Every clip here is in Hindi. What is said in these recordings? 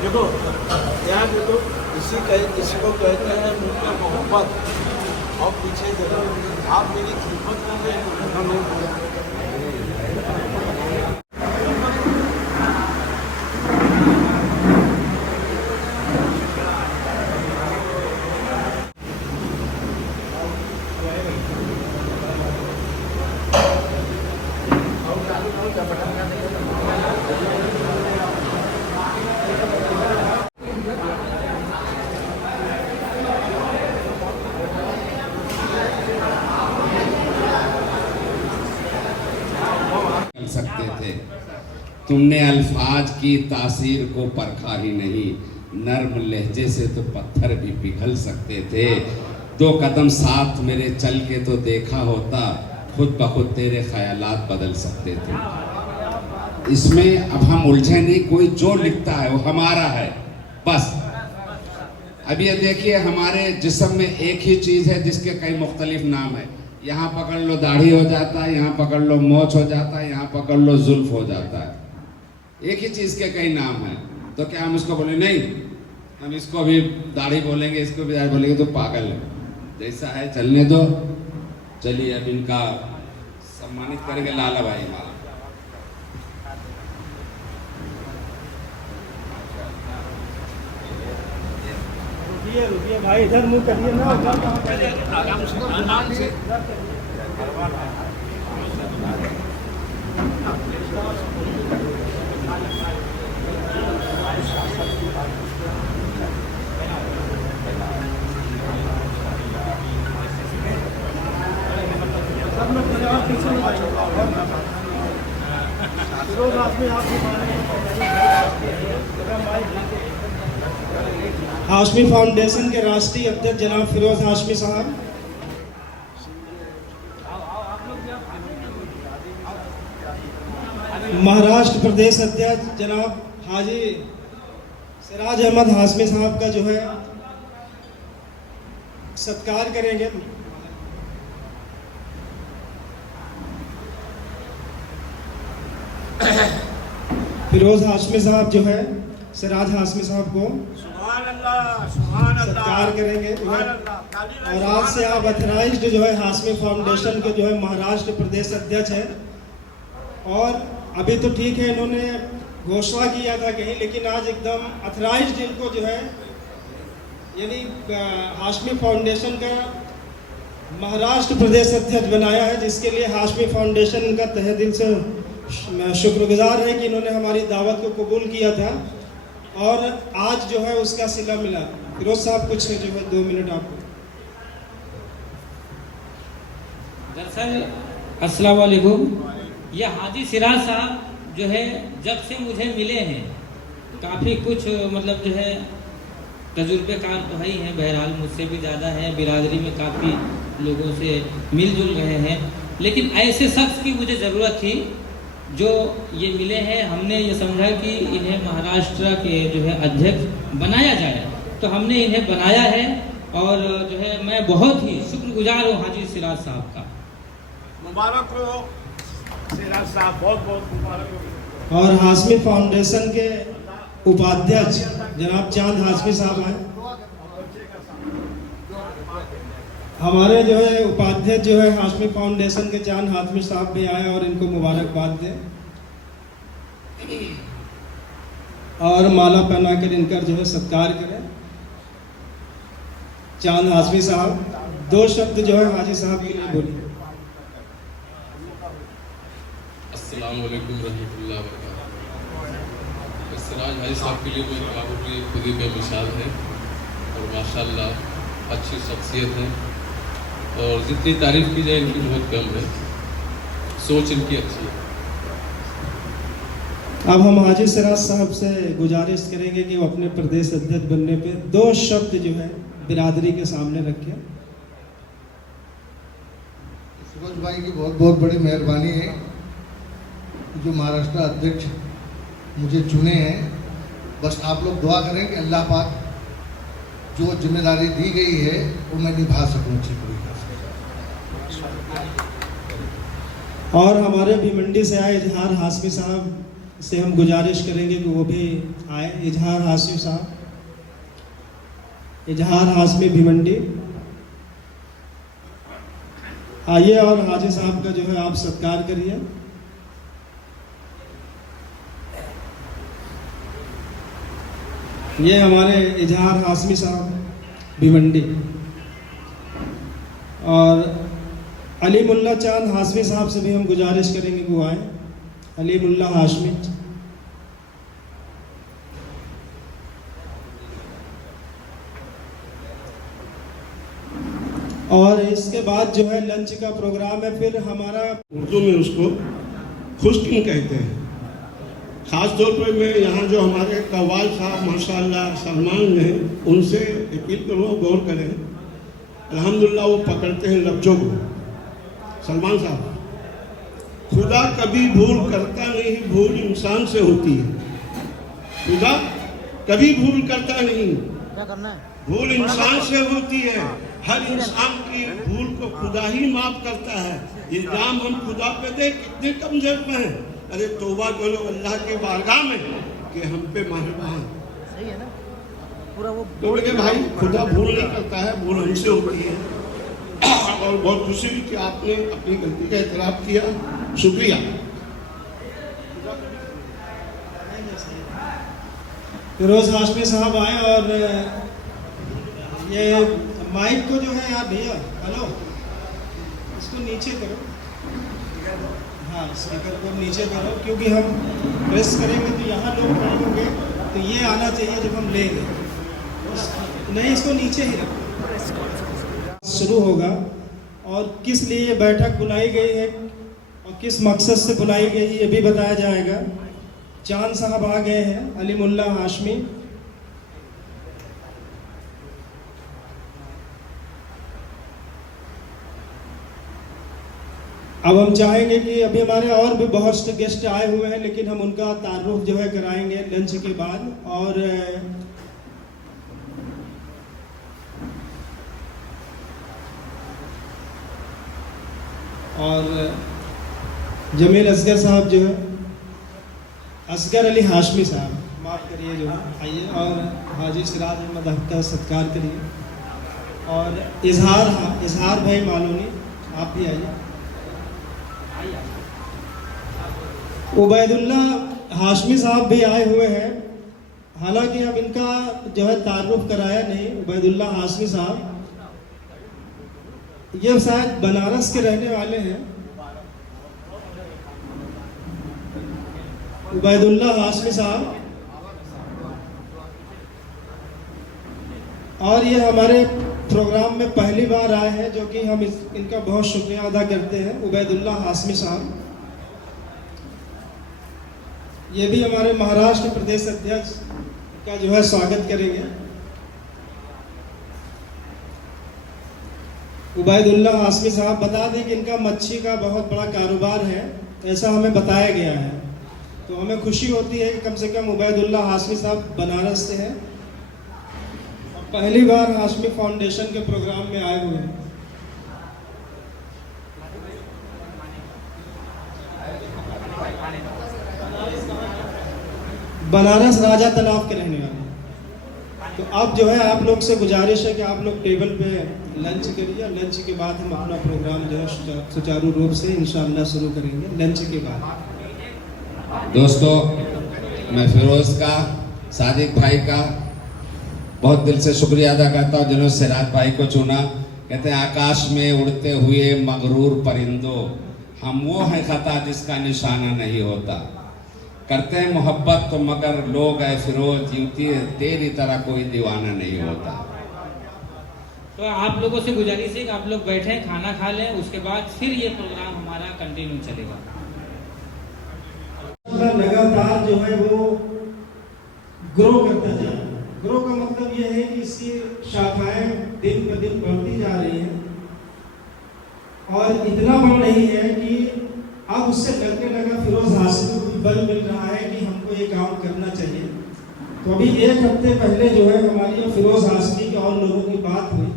देखो यार, देखो इसको कहते हैं मुझसे मोहब्बत। और पीछे देखो, आप मेरी खिदमत करेंगे। सकते थे, तुमने अल्फाज की तासीर को परखा ही नहीं, नर्म लहजे से तो पत्थर भी पिघल सकते थे। 2 कदम साथ मेरे चल के तो देखा होता, खुद ब खुद तेरे ख्यालात बदल सकते थे। इसमें अब हम उलझे नहीं, कोई जो लिखता है वो हमारा है बस। अब ये देखिए, हमारे जिस्म में एक ही चीज़ है जिसके कई मुख्तलिफ नाम है। यहाँ पकड़ लो दाढ़ी हो जाता है, यहाँ पकड़ लो मोछ हो जाता है, यहाँ पकड़ लो जुल्फ हो जाता है। एक ही चीज़ के कई नाम हैं। तो क्या हम इसको बोले नहीं, हम इसको भी दाढ़ी बोलेंगे, इसको भी दाढ़ी बोलेंगे, तो पागल है। जैसा है चलने दो। चलिए अब इनका सम्मानित करेंगे लाला भाई हमारा। रुकिए भाई, इधर मुंह करिए ना। हाशमी फाउंडेशन के राष्ट्रीय अध्यक्ष जनाब फिरोज हाशमी साहब, महाराष्ट्र प्रदेश अध्यक्ष जनाब हाजी सिराज अहमद हाशमी साहब का जो है सत्कार करेंगे। फिरोज हाशमी साहब जो है सिराज हाशमी साहब को सत्कार करेंगे। और आज से आप अथराइज्ड जो है हाशमी फाउंडेशन के जो है महाराष्ट्र प्रदेश अध्यक्ष है। और अभी तो ठीक है, इन्होंने घोषणा किया था कहीं, लेकिन आज एकदम अथराइज्ड इनको जो है यानी हाशमी फाउंडेशन का महाराष्ट्र प्रदेश अध्यक्ष बनाया है, जिसके लिए हाशमी फाउंडेशन का तहे दिल से शुक्रगुजार है कि इन्होंने हमारी दावत को कबूल किया था और आज जो है उसका सिला मिला। फिरोज साहब कुछ जो है 2 मिनट आपको। दरअसल अस्सलाम वालेकुम, ये हाजी सिराज साहब जो है जब से मुझे मिले हैं काफ़ी कुछ मतलब जो है तजुर्बेकार तो है ही हैं, बहरहाल मुझसे भी ज़्यादा है, बिरादरी में काफ़ी लोगों से मिलजुल रहे हैं। लेकिन ऐसे शख्स की मुझे ज़रूरत थी जो ये मिले हैं। हमने ये समझा कि इन्हें महाराष्ट्र के जो है अध्यक्ष बनाया जाए, तो हमने इन्हें बनाया है। और जो है मैं बहुत ही शुक्रगुजार हूँ हाजी सिराज साहब का। मुबारक हो सिराज साहब, बहुत बहुत मुबारक हो। और हाशमी फाउंडेशन के उपाध्यक्ष जनाब चांद हाशमी साहब हैं। हमारे जो है उपाध्यक्ष जो है हाशमी फाउंडेशन के चांद हाशमी साहब भी आए और इनको मुबारकबाद दें और माला पहनाकर इनका जो है सत्कार करें। चांद हाशमी साहब 2 शब्द जो है हाजी साहब के लिए बोलिए। अस्सलाम वालेकुम रहमतुल्लाह व बरकातहू। सिराज भाई साहब के लिए मैं कहूँ कि खुद ही बेमिसाल है और माशाल्लाह अच्छी शख्सियत है और जितनी तारीफ़ की जाए इनकी बहुत कम है, सोच इनकी अच्छी है। अब हम हाजी सिराज साहब से गुजारिश करेंगे कि वो अपने प्रदेश अध्यक्ष बनने पे 2 शब्द जो है बिरादरी के सामने रखें। फिरोज भाई की बहुत बहुत बड़ी मेहरबानी है जो महाराष्ट्र अध्यक्ष मुझे चुने हैं। बस आप लोग दुआ करें कि अल्लाह पाक जो जिम्मेदारी दी गई है वो मैं निभा सकूँ अच्छी तरीके से। और हमारे भिवंडी से आए इजहार हाशमी साहब से हम गुजारिश करेंगे कि वो भी आए। इजहार हाशमी साहब, इजहार हाशमी भिवंडी आइए और हाजी साहब का जो है आप सत्कार करिए। ये हमारे इजहार हाशमी साहब भिवंडी और अली मुल्ला चांद हाशमी साहब से भी हम गुजारिश करेंगे कि वो आए। अली मुल्ला हाशमी। और इसके बाद जो है लंच का प्रोग्राम है। फिर हमारा उर्दू में उसको खुश्किन कहते हैं। ख़ास तौर पर मैं यहाँ जो हमारे कव्वाल साहब माशाअल्लाह सलमान हैं, उनसे अपील करूँ गौर करें। अल्हम्दुलिल्लाह वो पकड़ते हैं लफ्ज़ों को। सलमान साहब, खुदा कभी भूल करता नहीं, भूल इंसान से होती है। खुदा कभी भूल करता नहीं, क्या करना है? भूल इंसान से होती है। हर इंसान की भूल को खुदा ही माफ करता है। इल्जाम हम खुदा पे दे कितने कम जज्ब हैं। अरे तौबा करो अल्लाह के बारगाह में कि हम पे मेहरबान। सही है ना? पूरा वो तो मेरे भाई, खुदा भूल नहीं करता है, भूल हमसे होती है। और बहुत खुशी हुई कि आपने अपनी गलती का एतराफ़ किया। शुक्रिया। फिरोज हाशमी साहब आए और ये माइक को जो है यार भैया, हेलो, इसको नीचे करो। हाँ, स्पीकर को नीचे करो, क्योंकि हम प्रेस करेंगे तो यहाँ लोग खड़े होंगे, तो ये आना चाहिए जब हम लेंगे। नहीं, इसको नीचे ही रखो। शुरू होगा और किस लिए ये बैठक बुलाई गई है और किस मकसद से बुलाई गई है ये भी बताया जाएगा। चांद साहब आ गए हैं, अली मुल्ला हाशमी। अब हम चाहेंगे कि अभी हमारे और भी बहुत से गेस्ट आए हुए हैं, लेकिन हम उनका तारुफ जो है कराएंगे लंच के बाद। और जमील असगर साहब जो है, असगर अली हाशमी साहब, माफ़ करिए जो है, आइए। और हाजी सिराज अहमद हक का सत्कार करिए। और इजहार भाई मालूनी, आप भी आइए। उबैदुल्ला हाशमी साहब भी आए हुए हैं। हालांकि अब इनका जो है तारुफ कराया नहीं। उबैदुल्ला हाशमी साहब ये शायद बनारस के रहने वाले हैं। उबैदुल्ला हाशमी साहब, और ये हमारे प्रोग्राम में पहली बार आए हैं, जो कि हम इनका बहुत शुक्रिया अदा करते हैं। उबैदुल्ला हाशमी साहब ये भी हमारे महाराष्ट्र प्रदेश अध्यक्ष का जो है स्वागत करेंगे। उबैदुल्ला हाशमी साहब, बता दें कि इनका मच्छी का बहुत बड़ा कारोबार है, ऐसा हमें बताया गया है। तो हमें खुशी होती है कि कम से कम उबैदुल्ला हाशमी साहब बनारस से हैं और पहली बार हाशमी फाउंडेशन के प्रोग्राम में आए हुए हैं। बनारस राजा तालाब के रहने वाले। तो अब जो है आप लोग से गुजारिश है कि आप लोग टेबल पे लंच करिए। लंच के बाद हम अपना प्रोग्राम जो है सुचारू रूप से इंशाअल्लाह शुरू करेंगे लंच के बाद। दोस्तों, मैं फिरोज का, सादिक भाई का बहुत दिल से शुक्रिया अदा करता हूँ जिन्होंने सिराज भाई को चुना। कहते हैं आकाश में उड़ते हुए मगरूर परिंदों, हम वो हैं खता जिसका निशाना नहीं होता। करते हैं मोहब्बत तो मगर लोग है फिरोज, यूं तेरी तरह कोई दीवाना नहीं होता। तो आप लोगों से गुजारिश है कि आप लोग बैठें, खाना खा लें, उसके बाद फिर ये प्रोग्राम हमारा कंटिन्यू चलेगा। लगातार जो है वो ग्रो करता जा रहा है। ग्रो का मतलब ये है कि इसकी शाखाएं दिन ब दिन बढ़ती जा रही हैं और इतना बढ़ रही है कि अब उससे लगने लगा फिरोज हाशमी को बल मिल रहा है कि हमको ये काम करना चाहिए। तो अभी एक हफ्ते पहले जो है हमारी फिरोज हाशमी के और लोगों की बात हुई,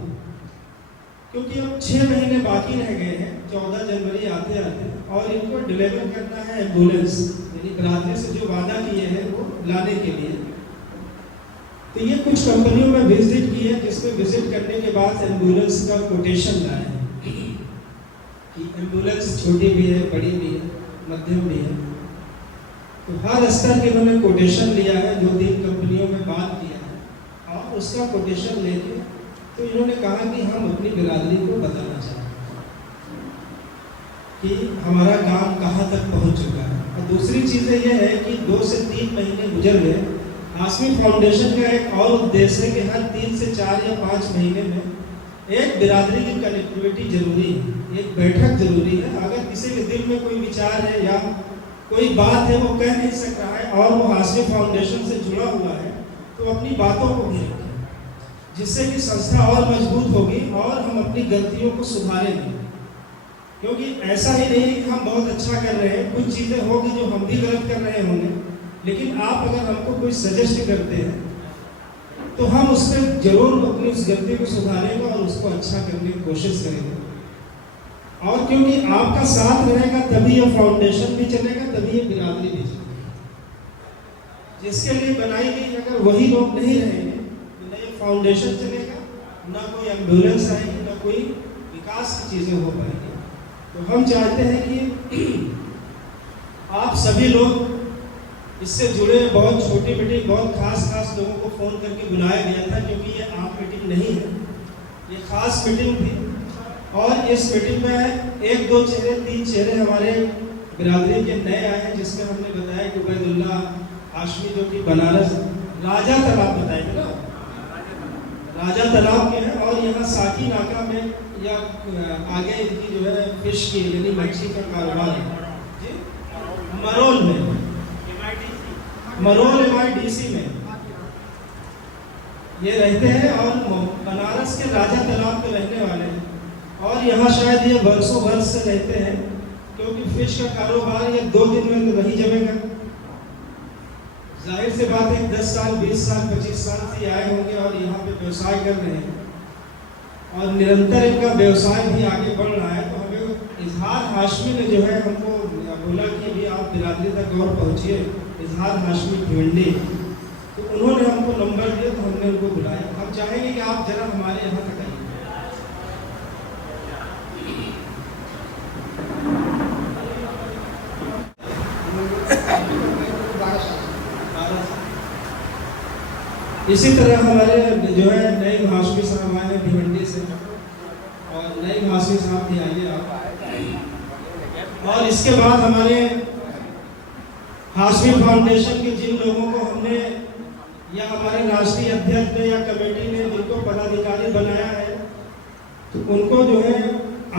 क्योंकि अब 6 महीने बाकी रह गए हैं 14 जनवरी आते आते, और इनको डिलीवर करना है एम्बुलेंस। यानी बिरादरी से जो वादा किए हैं वो लाने के लिए। तो ये कुछ कंपनियों में विजिट की है, जिसमें विजिट करने के बाद एम्बुलेंस का कोटेशन लाए हैं कि एम्बुलेंस छोटी भी है, बड़ी भी है, मध्यम भी है। तो हर स्तर के इन्होंने कोटेशन लिया है, 2-3 कंपनियों में बात किया है और उसका कोटेशन लेके तो इन्होंने कहा कि हम अपनी बिरादरी को बताना चाहते हैं कि हमारा काम कहाँ तक पहुँच चुका है। और दूसरी चीज़ ये है कि 2 से 3 महीने गुजर गए। हाशमी फाउंडेशन का एक और उद्देश्य है कि हर 3 से 4 या 5 महीने में एक बिरादरी की कनेक्टिविटी जरूरी है, एक बैठक जरूरी है। अगर किसी के दिल में कोई विचार है या कोई बात है वो कह नहीं सक रहा है और वो हाशमी फाउंडेशन से जुड़ा हुआ है, तो अपनी बातों को भी रखें, जिससे कि संस्था और मजबूत होगी और हम अपनी गलतियों को सुधारेंगे। क्योंकि ऐसा ही नहीं कि हम बहुत अच्छा कर रहे हैं, कुछ चीज़ें होगी जो हम भी गलत कर रहे होंगे, लेकिन आप अगर हमको कोई सजेस्ट करते हैं तो हम उस पर जरूर अपनी उस गलती को सुधारेंगे और उसको अच्छा करने की कोशिश करेंगे। और क्योंकि आपका साथ रहेगा तभी ये फाउंडेशन भी चलेगा, तभी ये बिरादरी भी चलेगी। जिसके लिए बनाई गई अगर वही लोग नहीं रहेंगे तो न ये फाउंडेशन चलेगा, ना कोई एम्बुलेंस आएगी, ना कोई विकास की चीज़ें हो पाएंगी। तो हम चाहते हैं कि आप सभी लोग इससे जुड़े, बहुत छोटी मीटिंग, बहुत खास लोगों को फ़ोन करके बुलाया गया था, क्योंकि ये आम मीटिंग नहीं है, ये खास मीटिंग थी। और इस मीटिंग में 1-2 चेहरे, 3 चेहरे हमारे बिरादरी के नए आए हैं, जिसमें हमने बताया कि उबैदुल्ला हाशमी जो कि बनारस राजा तालाब बताएंगे ना, राजा तालाब के हैं और यहाँ साकी नाका में या आगे इनकी जो है फिश की यानी मच्छी का कारोबार है जी, मरोल में, मरोल MIDC में ये रहते हैं और बनारस के राजा तालाब पे रहने वाले हैं। और यहाँ शायद ये वर्षों वर्ष से रहते हैं, क्योंकि फिश का कारोबार ये 2 दिन में तो नहीं जमेगा। जाहिर सी बात है 10 साल, 20 साल, 25 साल से आए होंगे और यहाँ पे व्यवसाय कर रहे हैं और निरंतर इनका व्यवसाय भी आगे बढ़ रहा है। तो हमें इजहार हाशमी ने जो है हमको बोला कि भी आप बिरादरी तक और पहुँचिए, इजहार हाशमी भिवंडी, तो उन्होंने हमको नंबर दिया, तो हमने उनको बुलाया। हम चाहेंगे कि आप जरा हमारे यहाँ तक आइए। इसी तरह हमारे जो है नए हाशमी साहब आए हैं भिवंडी से, और नए हाशमी साहब भी आइए आप। और इसके बाद हमारे हाशमी फाउंडेशन के जिन लोगों को हमने या हमारे राष्ट्रीय अध्यक्ष ने या कमेटी ने जिनको पदाधिकारी बनाया है, तो उनको जो है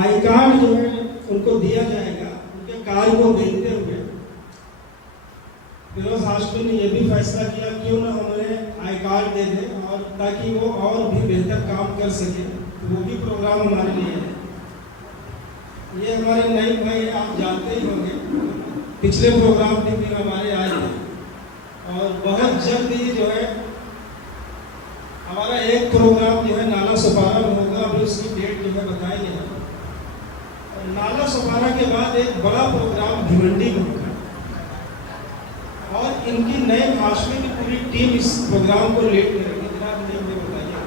आई कार्ड जो है उनको दिया जाएगा। उनके कार्य को देखते हुए फिरोज हाशमी ने यह भी फैसला किया क्यों ना हमारे आई कार्ड दे दें, और ताकि वो और भी बेहतर काम कर सके। तो वो भी प्रोग्राम हमारे लिए है। ये हमारे नए भाई आप जानते ही होंगे, पिछले प्रोग्राम में भी हमारे आए थे और बहुत जल्द ही जो है हमारा एक प्रोग्राम जो है नाला सुपारा में होगा। अभी उसकी डेट जो है बताएंगे हम। और नाला सुपारा के बाद एक बड़ा प्रोग्राम भिवंडी में होगा और इनकी नए हाशमी की पूरी टीम इस प्रोग्राम को लीड करेगी। जनाब टीम में बताइए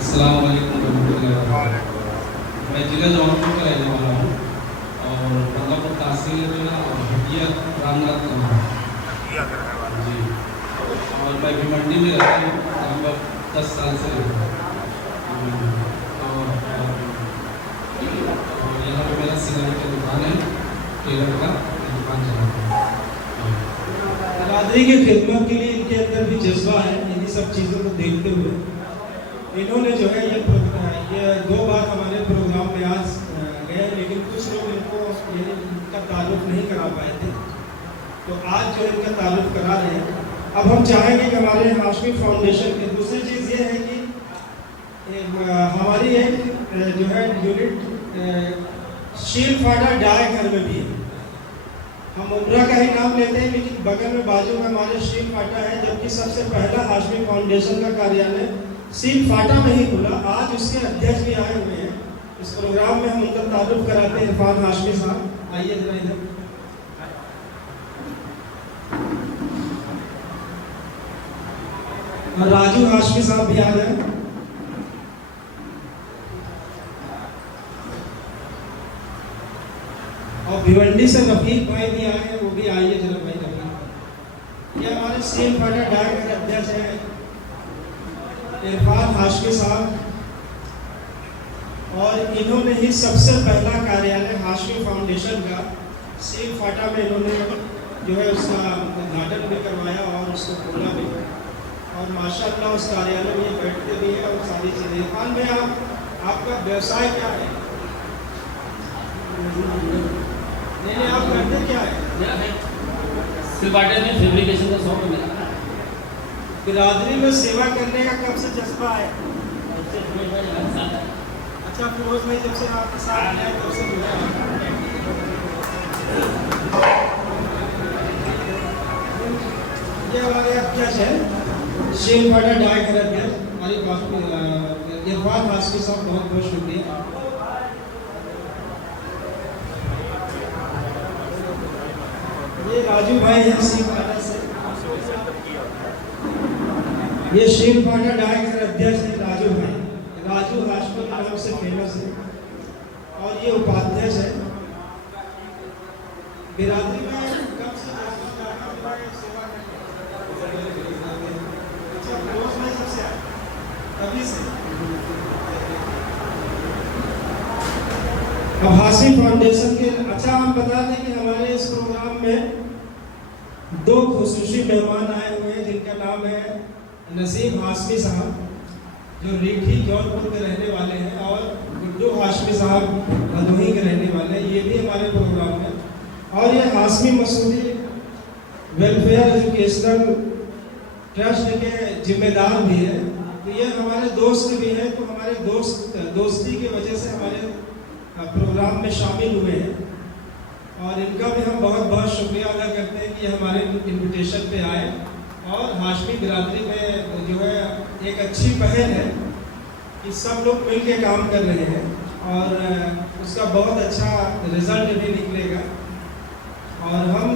अस्सलाम वालेकुम रहमतुल्लाहि व बरकातहू। मैं जिला जौनपुर का रहने वाला हूँ और बंगापुर तहसील जो है और हटिया रामनाथ जी, और मैं भिवंडी में रहता हूँ लगभग 10 साल से रहता हूँ। और यहाँ पे मेरा सिलाई की दुकान है, टेलर का दुकान चलाता हूँ। बिरादरी की खिदमत के लिए इनके अंदर भी जज्बा है। इन्हीं सब चीज़ों को देखते हुए इन्होंने जो है ये 2 बार हमारे प्रोग्राम में आज गए, लेकिन कुछ लोग इनको इनका ताल्लुक़ नहीं करा पाए थे, तो आज जो इनका ताल्लुक़ करा रहे हैं। अब हम चाहेंगे कि हमारे हाशमी फाउंडेशन की दूसरी चीज़ ये है कि हमारी एक जो है यूनिट शील फाटा डाय घर में भी है। हम उम्रा का ही नाम लेते हैं, लेकिन बगल में बाजू में हमारे शील फाटा है, जबकि सबसे पहला हाशमी फाउंडेशन का कार्यालय सील फाटा में ही खुला। आज उसके अध्यक्ष भी आए हुए हैं इस प्रोग्राम में। हम उनका तारुफ कराते हैं, इरफान हाशमी साहब, आइए जरा इधर। और राजू हाशमी साहब भी आ गए। और भिवंडी से रफीक भाई भी आए हैं, वो भी आइए जरा भाई रफीक। ये हमारे सील फाटा डाक के अध्यक्ष हैं इरफान हाशमी साहब, और इन्होंने ही सबसे पहला कार्यालय हाशमी फाउंडेशन का सील फाटा में इन्होंने जो है उसका उद्घाटन भी करवाया और उसको खोला भी। और माशाअल्लाह उस कार्यालय में ये बैठते भी हैं और सारी चीज़ें। इरफान भाई, आपका व्यवसाय क्या है? नहीं, आप करते क्या है? सिलवाटे में फैब्रिकेशन का शॉप है। बिरादरी में सेवा करने का कब से जज्बा है? अच्छा, फिरोज भाई जब से आपके साथ आए तब से मिला है। ये हमारे अध्यक्ष है शेख फाटा डाक के अध्यक्ष हमारी इरफान हाशमी साहब, बहुत बहुत शुक्रिया। ये राजू भाई है शेख फाटा से। ये शेख फाटा डाक के अध्यक्ष है राजू भाई। राजू हाशमी के नाम से फेमस है और ये उपाध्यक्ष है। बिरादरी में कब से सेवा अच्छा, रोज में सबसे अभी से। अब हाशमी फाउंडेशन के अच्छा हम बता दें कि हमारे इस प्रोग्राम में 2 खुसूसी मेहमान आए हुए हैं जिनका नाम है नसीम हाशमी साहब जो रीठी जौनपुर के रहने वाले हैं, और गुड्डू हाशमी साहब भदोही के रहने वाले हैं। ये भी हमारे प्रोग्राम में। और ये Hashmi Masoodi welfare educational trust के जिम्मेदार भी हैं। तो ये हमारे दोस्त भी हैं, तो हमारे दोस्ती की वजह से हमारे प्रोग्राम में शामिल हुए हैं। और इनका भी हम बहुत बहुत शुक्रिया अदा करते हैं कि हमारे इन्विटेशन पे आए। और हाशमी बिरादरी में जो है एक अच्छी पहल है कि सब लोग मिल के काम कर रहे हैं और उसका बहुत अच्छा रिजल्ट भी निकलेगा। और हम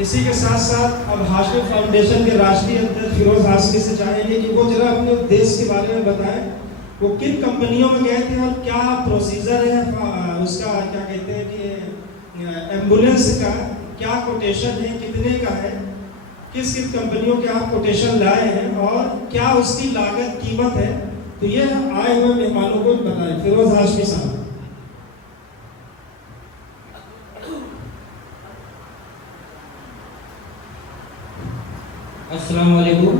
इसी के साथ साथ अब हाशमी फाउंडेशन के राष्ट्रीय अध्यक्ष फिरोज हाशमी से चाहेंगे कि वो जरा अपने देश के बारे में बताएं। वो किन कंपनियों में गए थे और क्या प्रोसीजर है उसका, क्या कहते हैं कि एम्बुलेंस का क्या कोटेशन है, कितने का है, किस किस कंपनियों के आप कोटेशन लाए हैं और क्या उसकी लागत कीमत है। तो ये आए हुए मेहमानों को बताएं। फिरोज हाशमी साहब। अस्सलाम वालेकुम।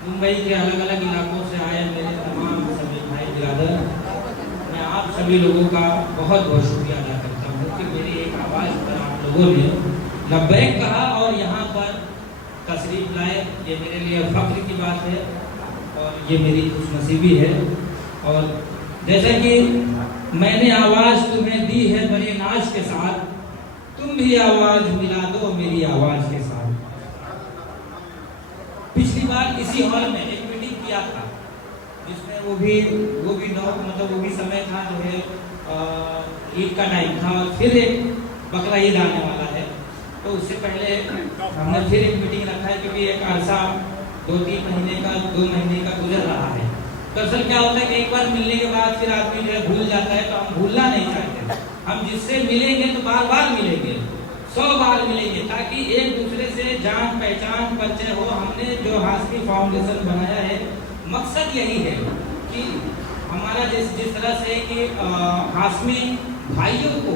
मुंबई के अलग अलग इलाकों से आए मेरे तमाम सभी भाई बिरादर, मैं आप सभी लोगों का बहुत बहुत शुक्रिया अदा करता हूँ कि मेरी एक आवाज़ पर आप लोगों ने लब्बैक कहा और यहाँ पर तशरीफ लाए। ये मेरे लिए फख्र की बात है और ये मेरी खुशनसीबी है। और जैसा कि मैंने आवाज़ तुम्हें दी है बड़े नाज के साथ, तुम भी आवाज़ मिला दो मेरी आवाज़ के साथ। पिछली बार इसी हॉल में एक मीटिंग किया था जिसमें वो भी समय था जो है ईद का टाइम था और फिर एक बकरा ईद आने वाला है, तो उससे पहले हमने फिर एक मीटिंग रखा है क्योंकि एक अरसा 2-3 महीने का 2 महीने का गुजर रहा है। दरअसल क्या होता है कि एक बार मिलने के बाद फिर आदमी जो है भूल जाता है, तो हम भूलना नहीं चाहते। हम जिससे मिलेंगे तो बार बार मिलेंगे, 100 बार मिलेंगे, ताकि एक दूसरे से जान पहचान परिचय हो। हमने जो हाशमी फाउंडेशन बनाया है मकसद यही है कि हमारा जिस तरह से कि हाशमी भाइयों को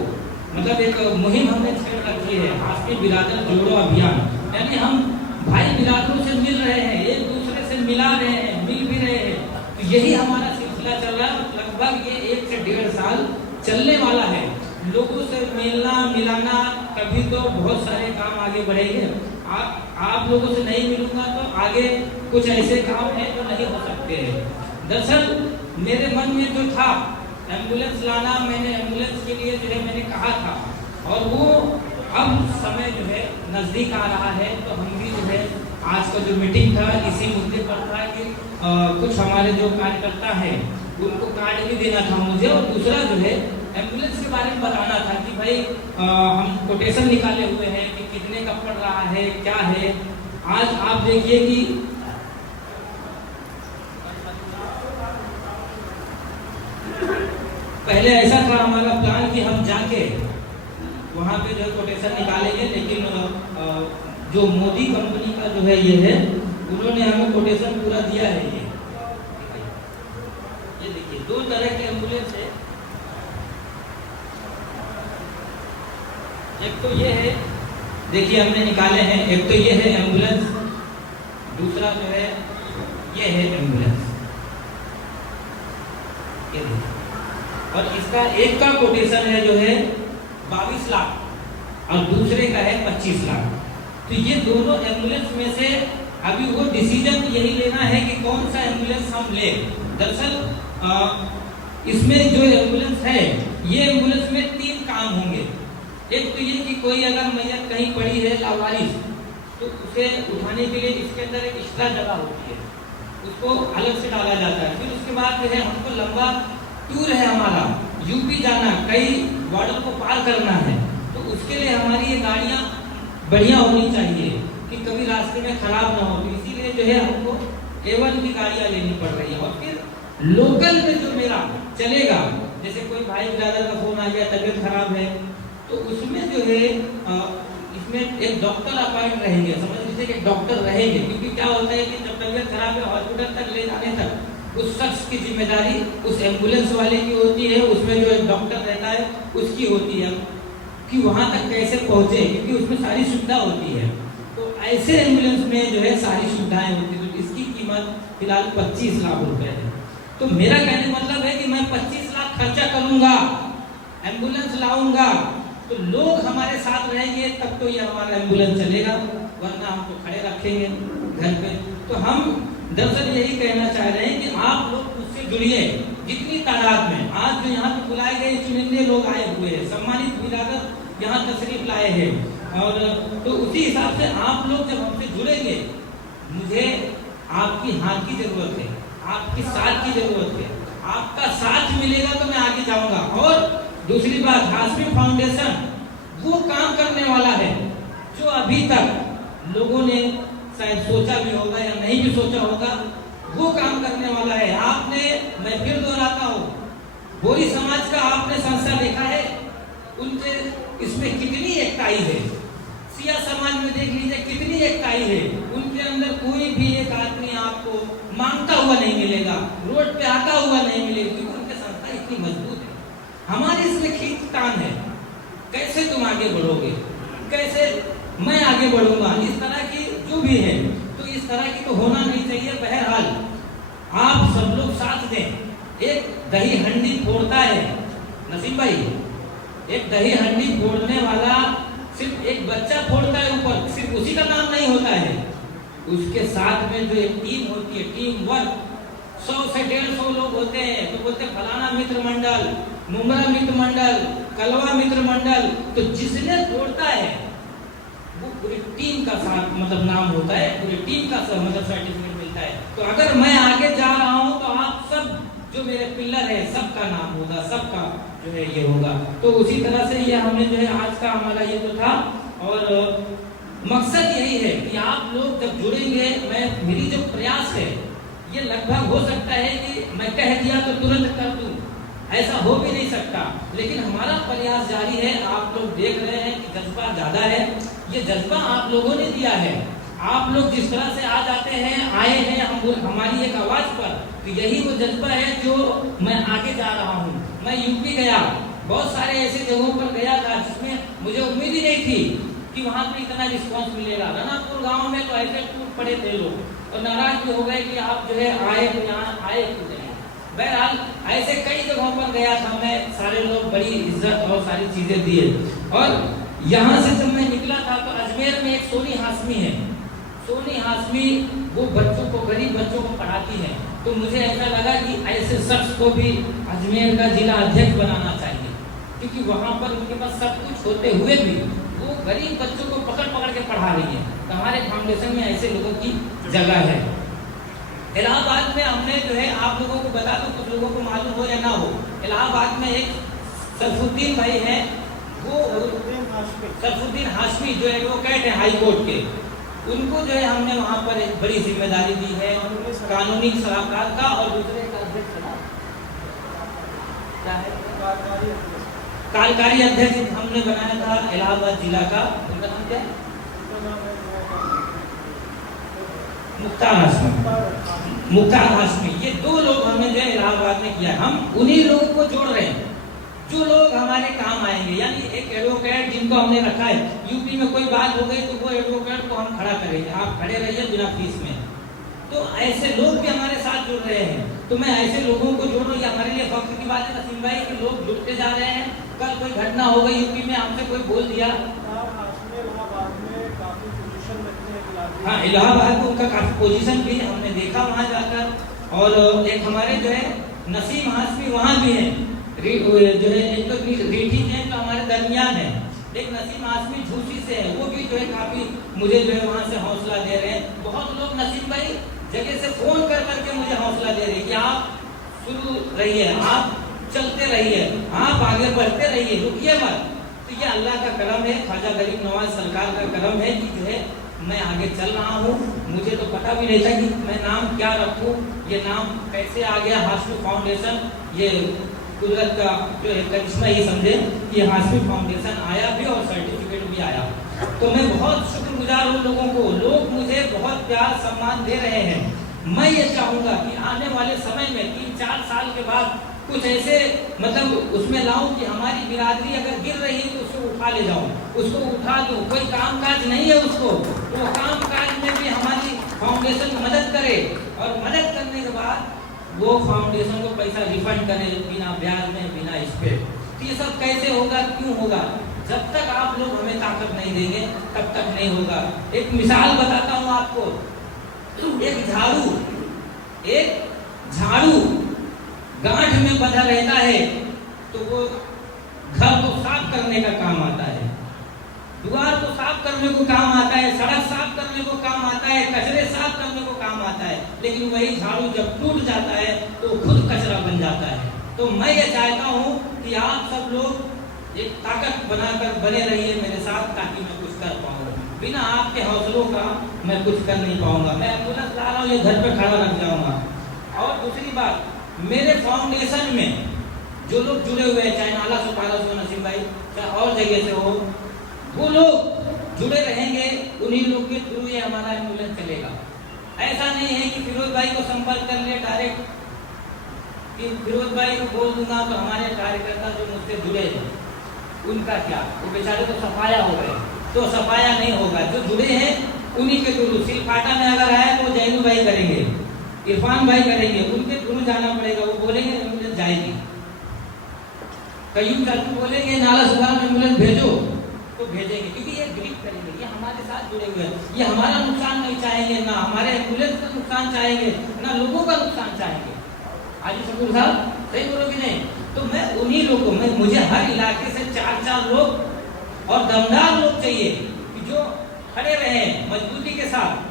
मतलब एक मुहिम हमने छेड़ रखी है, हाशमी बिरादर जोड़ो अभियान, यानी हम भाई बिरादरों से मिल रहे हैं, एक दूसरे से मिला रहे हैं, मिल भी रहे हैं। तो यही हमारा सिलसिला चल रहा है। लगभग ये 1 से 1.5 साल चलने वाला है। लोगों से मिलना मिलाना, तभी तो बहुत सारे काम आगे बढ़ेंगे। आप लोगों से नहीं मिलूंगा तो आगे कुछ ऐसे काम हैं जो नहीं हो सकते हैं। दरअसल मेरे मन में जो था एम्बुलेंस लाना, मैंने एम्बुलेंस के लिए जो है मैंने कहा था, और वो अब समय जो है नज़दीक आ रहा है, तो हम भी जो है आज का जो मीटिंग था इसी मुद्दे पर था कि कुछ हमारे जो कार्यकर्ता हैं उनको कार्ड भी देना था मुझे, और दूसरा जो है एम्बुलेंस के बारे में बताना था कि भाई हम कोटेशन निकाले हुए हैं कि कितने का पड़ रहा है, क्या है। आज आप देखिए कि पहले ऐसा था हमारा प्लान कि हम जाके वहाँ पे जो कोटेशन निकालेंगे, लेकिन जो मोदी कंपनी का जो है ये है, उन्होंने हमें कोटेशन पूरा दिया है। ये देखिए 2 तरह के एम्बुलेंस है, एक तो ये है, देखिए हमने निकाले हैं, एक तो ये है एम्बुलेंस, दूसरा जो है ये है एम्बुलेंस, ये देखिए। और इसका एक का कोटेशन है जो है 22 लाख और दूसरे का है 25 लाख। तो ये दोनों एम्बुलेंस में से अभी वो डिसीजन यही लेना है कि कौन सा एम्बुलेंस हम ले। दरअसल इसमें जो एम्बुलेंस है, ये एम्बुलेंस में 3 काम होंगे। एक तो ये कि कोई अगर मैयत कहीं पड़ी है लावारिस, तो उसे उठाने के लिए इसके अंदर एक एक्स्ट्रा जगह होती है, उसको अलग से डाला जाता है। फिर उसके बाद जो है हमको लंबा टूर है हमारा, यूपी जाना, कई बॉर्डर को पार करना है, तो उसके लिए हमारी ये गाड़ियाँ बढ़िया होनी चाहिए कि कभी रास्ते में खराब ना हो। तो इसीलिए जो है हमको A1 की गाड़ियाँ लेनी पड़ रही है। और फिर लोकल में जो मेरा चलेगा, जैसे कोई भाई ब्रदर का फोन आ गया, तबीयत खराब है, तो उसमें जो है इसमें एक डॉक्टर अपॉइंट रहेंगे, समझ लीजिए कि डॉक्टर रहेंगे, क्योंकि क्या होता है कि जब तबीयत खराब है हॉस्पिटल तक ले जाने तक उस शख्स की जिम्मेदारी उस एम्बुलेंस वाले की होती है, उसमें जो एक डॉक्टर रहता है उसकी होती है कि वहां तक कैसे पहुंचे, क्योंकि उसमें सारी सुविधा होती है। तो ऐसे एम्बुलेंस में जो है सारी सुविधाएं होती है। तो इसकी कीमत फिलहाल 25 लाख रुपए है। तो मेरा कहने मतलब है कि मैं 25 लाख खर्चा करूंगा, एम्बुलेंस लाऊंगा, तो लोग हमारे साथ रहेंगे तब तो ये हमारा एम्बुलेंस चलेगा, वरना हम तो खड़े रखेंगे घर पे। तो हम दरअसल यही कहना चाह रहे हैं कि आप लोग उससे जुड़िए जितनी तादाद में। आज जो यहाँ पे बुलाए गए चुनिंदे लोग आए हुए हैं, सम्मानित बिरादर यहाँ तशरीफ लाए हैं, और तो उसी हिसाब से आप लोग जब हमसे जुड़ेंगे, मुझे आपकी हाथ की जरूरत है, आपकी साथ की जरूरत है। आपका साथ मिलेगा तो मैं आगे जाऊंगा। और दूसरी बात, हाशमी फाउंडेशन वो काम करने वाला है जो अभी तक लोगों ने शायद सोचा भी होगा या नहीं भी सोचा होगा, वो काम करने वाला है। आपने, मैं फिर दोहराता हूँ, बोरी समाज का आपने संस्था देखा है, उनके इसमें कितनी एकताई है। सिया समाज में देख लीजिए कितनी एकताई है, उनके अंदर कोई भी एक आदमी आपको मांगता हुआ नहीं मिलेगा, रोड पे आता हुआ नहीं मिलेगा, क्योंकि उनकी संस्था इतनी मजबूत है। हमारी इसमें खींचतान है, कैसे तुम आगे बढ़ोगे, कैसे मैं आगे बढ़ूंगा, इस तरह की जो भी है, तो इस तरह की तो होना नहीं चाहिए। बहरहाल आप सब लोग साथ दें। एक दही हंडी फोड़ता है नसीम भाई, एक दही हंडी फोड़ने वाला सिर्फ एक बच्चा फोड़ता है ऊपर, सिर्फ उसी का नाम नहीं होता है, उसके साथ में जो एक टीम होती है, टीम वर्क, 100 से 150 लोग होते हैं। तो बोलते फलाना मित्र मंडल, मुमरा मित्र मंडल, कलवा मित्र मंडल, तो जिसने फोड़ता है वो पूरी टीम का साथ मतलब नाम होता है, पूरी टीम का मतलब सर्टिफिकेट मिलता है। तो अगर मैं आगे जा रहा हूँ तो आप सब जो मेरे पिलर है सबका नाम होगा, सबका जो है ये होगा। तो उसी तरह से ये हमने जो है आज का हमारा ये जो था, और मकसद यही है कि आप लोग जब जुड़ेंगे, मैं मेरी जो प्रयास है ये लगभग हो सकता है कि मैं कह दिया तो तुरंत कर दूं, ऐसा हो भी नहीं सकता, लेकिन हमारा प्रयास जारी है। आप लोग देख रहे हैं कि जज्बा ज्यादा है, ये जज्बा आप लोगों ने दिया है। आप लोग जिस तरह से आ जाते हैं, आए हैं हमारी एक आवाज पर, तो यही वो जज्बा है जो मैं आगे जा रहा हूँ। मैं यूपी गया, बहुत सारे ऐसे जगहों पर गया था जिसमें मुझे उम्मीद ही नहीं थी कि वहाँ पे इतना रिस्पॉन्स मिलेगा। रनापुर गांव में तो ऐसे टूट पड़े थे लोग, और नाराज भी हो गए कि आप जो है आए तो यहाँ आए क्यों नहीं। बहरहाल ऐसे कई जगहों पर गया था मैं, सारे लोग बड़ी इज्जत और सारी चीजें दिए। और यहाँ से जब मैं निकला था तो अजमेर में एक सोनी हाशमी है, सोनी हाशमी वो बच्चों को, गरीब बच्चों को पढ़ाती है। तो मुझे ऐसा लगा कि ऐसे शख्स को भी अजमेर का जिला अध्यक्ष बनाना चाहिए, क्योंकि वहाँ पर उनके पास सब कुछ होते हुए भी वो गरीब बच्चों को पकड़ पकड़ के पढ़ा रही है। तो हमारे फाउंडेशन में ऐसे लोगों की जगह है। इलाहाबाद में हमने जो है, आप लोगों को बता दो, कुछ लोगों को मालूम हो या ना हो, इलाहाबाद में एक सरफुद्दीन भाई हैं, वो सरफुद्दीन हाशमी जो एडवोकेट है हाई कोर्ट के, उनको जो है हमने वहाँ पर एक बड़ी जिम्मेदारी दी है कानूनी सलाहकार का, और दूसरे का अध्यक्ष क्या है, कार्यकारी अध्यक्ष हमने बनाया था इलाहाबाद जिला का। उनका नाम क्या है? मुख्तार हाशमी। मुख्तार हाशमी, ये दो लोग हमने जो है इलाहाबाद में किया। हम उन्हीं लोगों को जोड़ रहे हैं जो लोग हमारे काम आएंगे। यानी एक एडवोकेट जिनको हमने रखा है, यूपी में कोई बात हो गई तो वो एडवोकेट को हम खड़ा करेंगे, आप खड़े रहिए बिना फीस में। तो ऐसे लोग भी हमारे साथ जुड़ रहे हैं। तो मैं ऐसे लोगों को जोड़ूं, ये हमारे लिए फख्र की बात है नसीम भाई कि लोग जुड़ते जा रहे हैं। कल कोई घटना हो गई यूपी में, हमसे कोई बोल दिया, हाँ इलाहाबाद में उनका काफी पोजीशन भी हमने देखा वहाँ जाकर। और एक हमारे जो है नसीम हाशमी वहाँ भी है, जो है एक तो रीठी है तो हमारे दरमियान है, एक नसीम हाशमी झूसी से है, वो भी जो है काफी मुझे जो है वहाँ से हौसला दे रहे हैं। बहुत लोग नसीम भाई जगह से फोन कर करके मुझे हौसला दे रहे हैं कि आप शुरू रहिए, आप चलते रहिए, आप आगे बढ़ते रहिए, रुकिए मत। तो ये अल्लाह का करम है, ख्वाजा गरीब नवाज सरकार का करम है कि जो है मैं आगे चल रहा हूँ। मुझे तो पता भी नहीं था कि मैं नाम क्या रखूँ, ये नाम कैसे आ गया हाशमी फाउंडेशन। ये कुदरत का जो है करिश्मा ही समझे कि हाशमी फाउंडेशन आया भी और सर्टिफिकेट भी आया। तो मैं बहुत शुक्रगुजार हूँ लोगों को, लोग मुझे बहुत प्यार सम्मान दे रहे हैं। मैं ये चाहूँगा कि आने वाले समय में 3-4 साल के बाद कुछ ऐसे मतलब उसमें लाऊं कि हमारी बिरादरी अगर गिर रही है तो उसको उठा ले जाऊं, उसको उठा दूं। कोई काम काज नहीं है उसको, वो काम काज में भी हमारी फाउंडेशन मदद करे, और मदद करने के बाद वो फाउंडेशन को पैसा रिफंड करे बिना ब्याज में, बिना इस पे। तो ये सब कैसे होगा, क्यों होगा? जब तक आप लोग हमें ताकत नहीं देंगे तब तक नहीं होगा। एक मिसाल बताता हूँ आपको, एक झाड़ू गांठ में बंधा रहता है तो वो घर को साफ करने का काम आता है, द्वार को साफ करने को काम आता है, सड़क साफ करने को काम आता है, कचरे साफ करने को काम आता है। लेकिन वही झाड़ू जब टूट जाता है तो खुद कचरा बन जाता है। तो मैं ये चाहता हूँ कि आप सब लोग एक ताकत बनाकर बने रहिए मेरे साथ, ताकि मैं कुछ कर पाऊँ। बिना आपके हौसलों का मैं कुछ कर नहीं पाऊंगा। मैं एम्बुलेंस ला रहा हूँ, ये घर पे खड़ा रख जाऊंगा। और दूसरी बात, मेरे फाउंडेशन में जो लोग जुड़े हुए हैं, चाहे नाला सुपारा से नसीम भाई, चाहे और जगह से हो, वो लोग जुड़े रहेंगे, उन्हीं लोग के थ्रू ये हमारा एम्बुलेंस चलेगा। ऐसा नहीं है कि फिरोज भाई को संपर्क कर ले डायरेक्ट, कि फिरोज भाई को बोल दूंगा तो हमारे कार्यकर्ता जो मुझसे जुड़े हैं उनका क्या, वो बेचारे तो सफाया हो गए, तो सफाया नहीं होगा। जो जुड़े हैं उन्हीं के थ्रू, सिलपाटा में अगर आए तो जैनू भाई करेंगे, इरफान भाई करेंगे, उनके थ्रू जाना पड़ेगा। वो बोलेंगे एम्बुलेंस जाएगी, कयूम चाचू बोलेंगे नाला सुधार में एम्बुलेंस भेजो तो भेजेंगे, क्योंकि ये ग्रीप करेंगे, ये हमारे साथ जुड़े हुए हैं। ये हमारा नुकसान नहीं चाहेंगे, ना हमारे एम्बुलेंस का नुकसान चाहेंगे, ना लोगों का नुकसान चाहेंगे। हाजी शकूर साहब सही बोलोगे नहीं? तो मैं उन्हीं लोगों में, मुझे हर इलाके से 4-4 लोग और दमदार लोग चाहिए कि जो खड़े रहे मजबूती के साथ।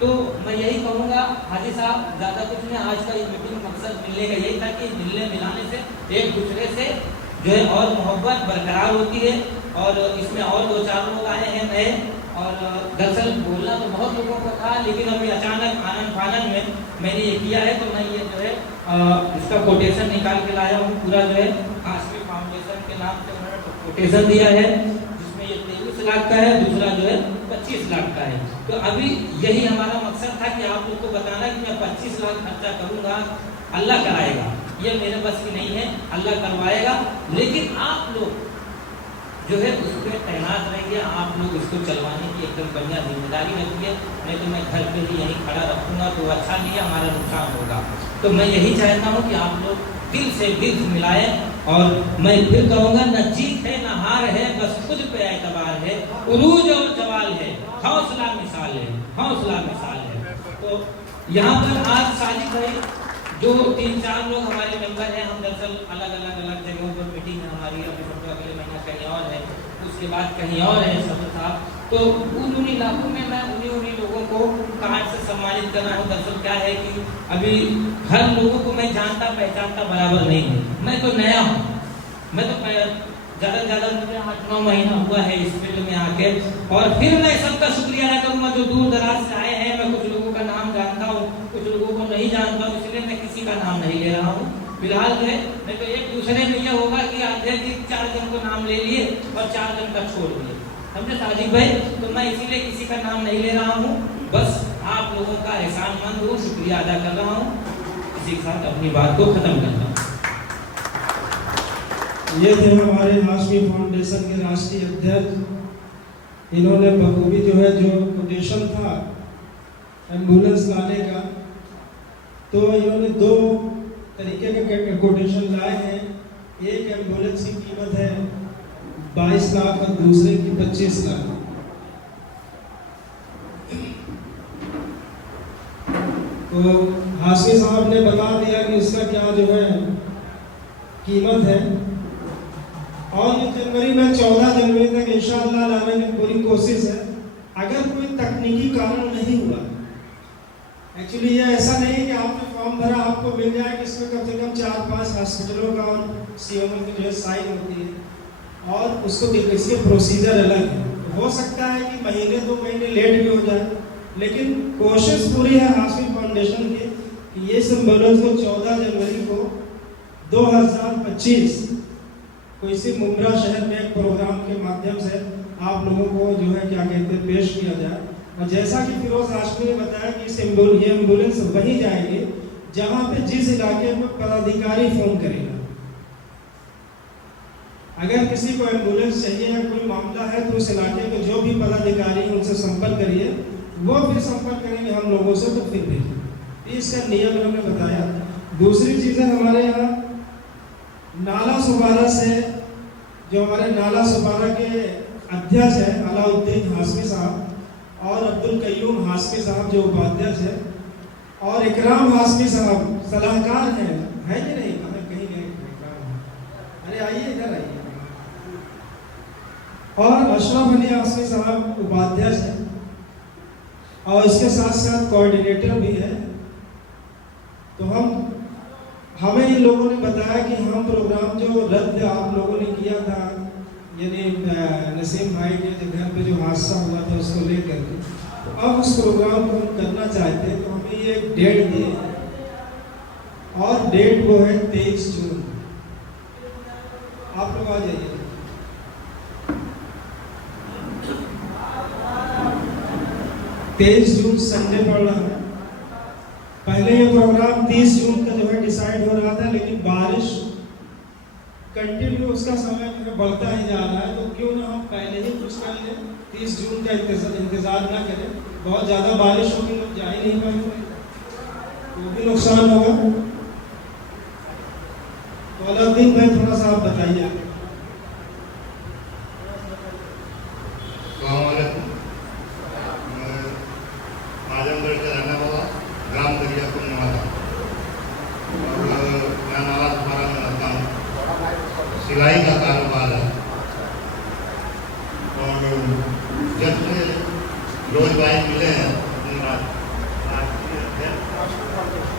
तो मैं यही कहूँगा हाजी साहब, ज़्यादा कुछ नहीं, आज का ये मीटिंग मकसद मिलने का यही था कि मिलने मिलाने से एक दूसरे से जो है और मोहब्बत बरकरार होती है। और इसमें और 2-4 लोग आए हैं नए, और दरअसल बोलना तो बहुत लोगों को था, लेकिन अभी अचानक आनन फानन में मैंने ये किया है। तो मैं ये जो है इसका कोटेशन निकाल के लाया हूँ पूरा, जो है हाशमी फाउंडेशन के नाम से उन्होंने कोटेशन दिया है, जिसमें ये 23 लाख का है, दूसरा जो है 25 लाख का है। तो अभी यही हमारा मकसद था कि आप लोग को बताना कि मैं 25 लाख खर्चा करूँगा, अल्लाह कराएगा, ये मेरे बस की नहीं है, अल्लाह करवाएगा। लेकिन आप लोग जो है उस पर तैनात रहेंगे, आप लोग इसको चलवाने की एकदम बढ़िया जिम्मेदारी रखिए। नहीं तो मैं घर पे ही यहीं खड़ा रखूँगा तो अच्छा नहीं है, हमारा नुकसान होगा। तो मैं यही चाहता हूँ कि आप लोग दिल से दिल मिलाएं। और मैं फिर कहूँगा, न जीत है न हार है, बस खुद पे एतबार है, उरूज और जवाल है, हौसला मिसाल है, हौसला मिसाल है। तो यहाँ पर आज साजिद भाई जो 3-4 लोग हमारे मेंबर हैं, हम दरअसल अलग अलग जगहों पर मीटिंग है हमारी, अभी अगले महीना कहीं और है, उसके बाद कहीं और है सफर साहब, तो उन इलाकों में मैं उन्हीं लोगों को कार्ड से सम्मानित कर रहा हूँ। दरअसल क्या है कि अभी हर लोगों को मैं जानता पहचानता बराबर नहीं हूँ, मैं तो नया हूँ, मैं तो ज़्यादा से ज़्यादा मुझे 8-9 महीना हुआ है इस फील्ड में आके। और फिर मैं सबका शुक्रिया अदा करूँगा जो दूर दराज से आए हैं। मैं कुछ लोगों का नाम जानता हूँ, कुछ लोगों को नहीं जानता हूँ, इसलिए मैं किसी का नाम नहीं ले रहा हूँ फिलहाल जो है। नहीं तो एक दूसरे में यह होगा कि अध्यक्ष 4 जन को नाम ले लिए और 4 जन का छोड़ दिए, समझे साजिद भाई। तो मैं इसीलिए किसी का नाम नहीं ले रहा हूँ, बस आप लोगों का एहसानमंद हूँ, शुक्रिया अदा कर रहा हूँ। इसी के साथ अपनी बात को खत्म करता हूँ। ये थे हमारे हाशमी फाउंडेशन के राष्ट्रीय अध्यक्ष। इन्होंने बखूबी जो है जो कोटेशन था एम्बुलेंस लाने का, तो इन्होंने 2 तरीके के कोटेशन लाए हैं। एक एम्बुलेंस की कीमत है 22 लाख और दूसरे की 25 लाख। तो हाशमी साहब ने बता दिया कि इसका क्या जो है कीमत है, और ये जनवरी में 14 जनवरी तक इंशाअल्लाह लाने की पूरी कोशिश है। अगर कोई तकनीकी कारण नहीं हुआ, एक्चुअली ये ऐसा नहीं है कि आपने फॉर्म भरा आपको मिल जाए कि इसमें कम से कम 4-5 हॉस्पिटलों का और सीएमओ की जो है साइन होती है और उसको किसी प्रोसीजर अलग है। हो सकता है कि महीने 2 महीने लेट भी हो जाए, लेकिन कोशिश पूरी है हाशमी फाउंडेशन की कि ये एम्बुलेंस को 14 जनवरी को 2025 कोई सी मुमरा शहर में एक प्रोग्राम के माध्यम से आप लोगों को जो है क्या कहते हैं पेश किया जाए। और जैसा कि फिरोज हाशमी ने बताया कि ये एम्बुलेंस वहीं जाएगी जहां पे जिस इलाके में पदाधिकारी फोन करेगा। अगर किसी को एम्बुलेंस चाहिए या कोई मामला है तो उस इलाके के जो भी पदाधिकारी हैं उनसे संपर्क करिए, वो फिर संपर्क करेंगे हम लोगों से, तो फिर भेजिए। इसका नियम उन्होंने बताया। दूसरी चीज़ें हमारे यहाँ नाला सुपारा से जो हमारे नाला सुपारा के अध्यक्ष हैं अलाउद्दीन हाशमी साहब और अब्दुल कयूम हाशमी साहब जो उपाध्यक्ष है, और इकराम हाशमी साहब सलाहकार हैं, है कि नहीं? कहीं गए? अरे आइए, इधर आइए। और अशरफ अली हाशमी साहब उपाध्यक्ष हैं और इसके साथ साथ कोऑर्डिनेटर भी है। तो हमें इन लोगों ने बताया कि हम प्रोग्राम जो रद्द आप लोगों ने किया था, यानी नसीम भाई के घर पे जो हादसा हुआ था उसको लेकर के, अब उस प्रोग्राम को हम करना चाहते हैं, तो हमें ये एक डेट दी और डेट वो है 23 जून। आप लोग आ जाइए। 23 जून संडे पड़ रहा है। पहले ये प्रोग्राम 30 जून का जो है डिसाइड हो रहा था, लेकिन बारिश कंटिन्यू उसका समय बढ़ता ही जा रहा है, तो क्यों ना हम पहले ही कुछ कर लें, 30 जून का इंतजार ना करें। बहुत ज़्यादा बारिश होगी, लोग जा ही नहीं पाएंगे, वो भी नुकसान होगा। तो अलाउद्दीन भाई थोड़ा सा आप बताइए। आजमगढ़ का रहने वाला, ग्राम दरियापुर निवासी, और मैं नाला सुपारा में रहता हूँ। सिलाई का कारोबार है, और जब से रोज भाई मिले हैं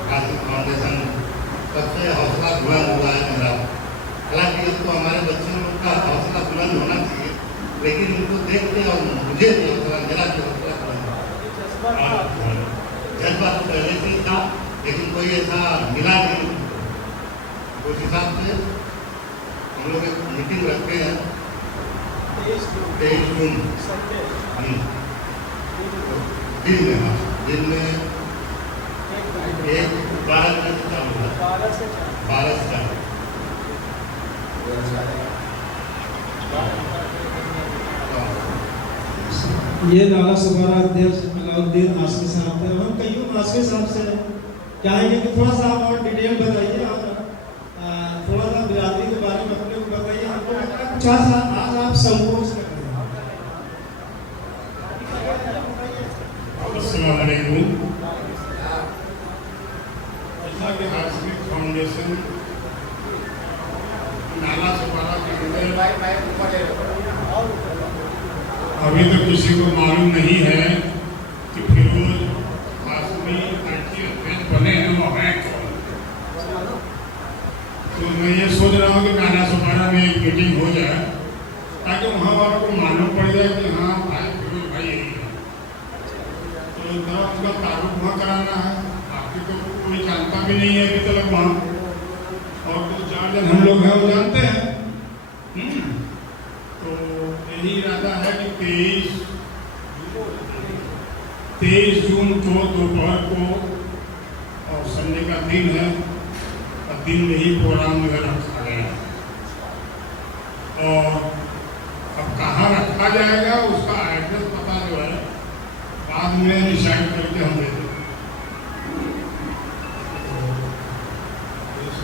हाशमी फाउंडेशन, तब से हौसला बुलंद हुआ है मेरा। हालांकि अब तो हमारे बच्चों का हौसला बुलंद होना चाहिए, लेकिन उनको देखते और मुझे भी हौसला, मेरा भी हौसला बुलंद। जज्बा तो पहले से ही था, लेकिन कोई ऐसा मिला नहीं। उस हिसाब से हम लोग एक मीटिंग रखते हैं 23 जून दिन में। हाँ, दिन में 12 बजे से चालू है, 12 से चालू। ये नाला सुपारा अध्यक्ष अलाउद्दीन हाशमी साहब थे। हम कयूम हाशमी साहब से चाहेंगे कि थोड़ा सा आप और डिटेल बताइए, और थोड़ा सा बिरादरी के बारे में अपने को बताइए। हमको लगता है कुछ आज आप संकोच कर रहे हैं। अस्सलाम वालेकुम। जैसा कि हाशमी फाउंडेशन नाला सुपारा के अभी तो किसी को मालूम नहीं है कि फिरोज हाशमी राष्ट्रीय अध्यक्ष बने हैं, वो हैं कौन। तो मैं ये सोच रहा हूँ कि गाना सुपारा में एक मीटिंग हो जाए ताकि वहाँ वालों को मालूम पड़ जाए कि हाँ भाई फिरोज भाई यही है। तो इतना उनका तारुफ वहाँ कराना है, बाकी तो कोई जानता भी नहीं है अभी तक वहाँ, और कुछ 4 जन हम लोग हैं वो जानते हैं। तो यही इरादा है कि 23 जून को दोपहर को, और संडे का दिन है, और दिन में ही प्रोग्राम जो है रखा गया। और अब कहाँ रखा जाएगा उसका एड्रेस पता जो है बाद में डिसाइड करके हम दे देंगे।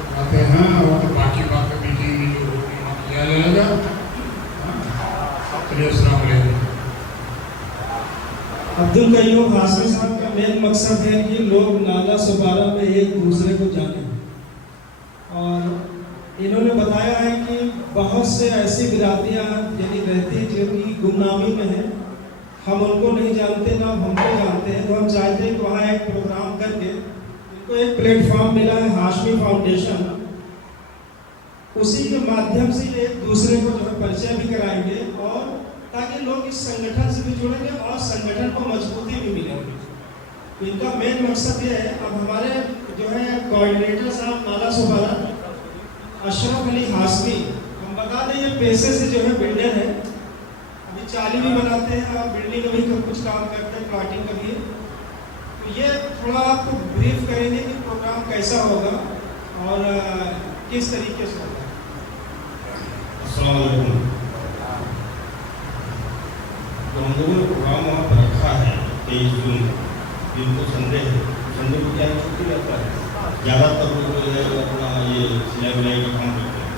बातें हैं, और तो बाकी बातें मीटिंग में जो होगी वहाँ किया जाएगा। अब्दुल कयूम हाशमी साहब का मेन मकसद है कि लोग नाला सुपारा में एक दूसरे को जाने, और इन्होंने बताया है कि बहुत से ऐसी बिरादरियाँ यानी रहती जो कि गुमनामी में है, हम उनको नहीं जानते ना हमको जानते हैं। तो हम चाहते हैं कि वहाँ एक प्रोग्राम करके इनको एक प्लेटफॉर्म मिला है हाशमी फाउंडेशन, उसी के माध्यम से एक दूसरे को जो है परिचय भी कराएंगे, और ताकि लोग इस संगठन से भी जुड़ेंगे और संगठन को मजबूती भी मिलेगी। तो इनका मेन मकसद ये है। अब हमारे जो है कोऑर्डिनेटर साहब नाला सुपारा अशरफ अली हाशमी, हम बता दें ये पेशे से जो है बिल्डर है, अभी चाली भी बनाते हैं और बिल्डिंग में भी कुछ काम करते हैं प्लाटिंग का भी। तो ये थोड़ा आपको ब्रीफ करेंगे कि प्रोग्राम कैसा होगा और किस तरीके से होगा। अस्सलाम वालेकुम। तो हम लोगों ने प्रोग्राम वहाँ पर रखा है 23 जून, दिन को संडे है। संडे को क्या छुट्टी रहता है, ज़्यादातर लोग जो है अपना ये सिलाई बुलाई का काम करते हैं,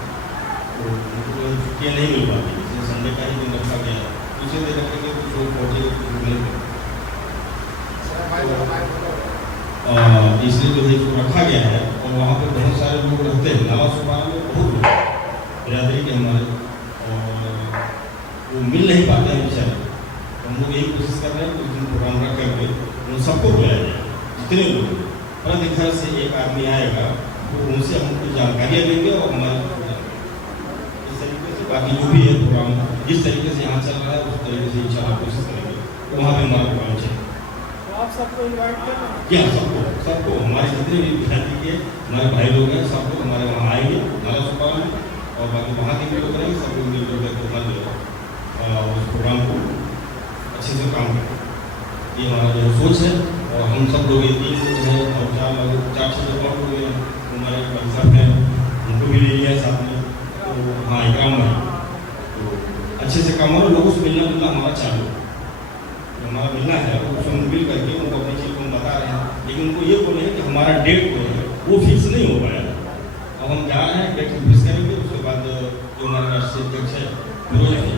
तो उनको छुट्टियाँ नहीं मिल पाती, इसलिए संडे का ही दिन रखा गया है। दूसरे दिन रखेंगे कुछ लोग पहुँचे इसलिए जो है इसको रखा गया है। और वहाँ पर बहुत सारे लोग रहते हैं, नाला सुपारा में बहुत लोग बिरादरी के हमारे, और वो मिल नहीं पाते हैं बेचारे। हम लोग यही कोशिश कर रहे हैं कि उस दिन प्रोग्राम रख करके उन सबको बुलाया जाए, जितने लोग प्रति घर से एक आदमी आएगा, तो उनसे हम कुछ जानकारियाँ लेंगे और हमारे इस तरीके से बाकी जो भी है प्रोग्राम जिस तरीके से यहाँ चल रहा है उस तरीके से इंशाल्लाह कोशिश करेंगे तो वहाँ पर हमारा प्रोग्राम चले। आप सबको इनवाइट कर रहे हैं? क्या सबको हमारे जितने भी विद्यार्थी के हमारे भाई लोग हैं सबको हमारे वहाँ आएंगे नाला सुपारा में, और बाकी वहाँ के भी लोग रहेंगे, सब लोग मिलकर के हमारे उस प्रोग्राम को अच्छे से काम करें, ये हमारा जो सोच है। और हम सब लोग ये 3 लोग हैं और 4 से 5 लोग हैं, हमारे सब हैं, उनको भी ले लिया साथ में। तो हाँ इकराम है, तो अच्छे से काम हो, लोगों से मिलना जुलना हमारा चालू हमारा मिलना है, उससे मिल करके उनको अपनी चीज़ को हम बता रहे हैं। लेकिन उनको ये बोले कि हमारा डेट जो है वो फिक्स नहीं हो पाया। अब हम जा रहे हैं, डेट फिक्स करेंगे, उसके बाद जो हमारे राष्ट्रीय अध्यक्ष है फिरोज भाई,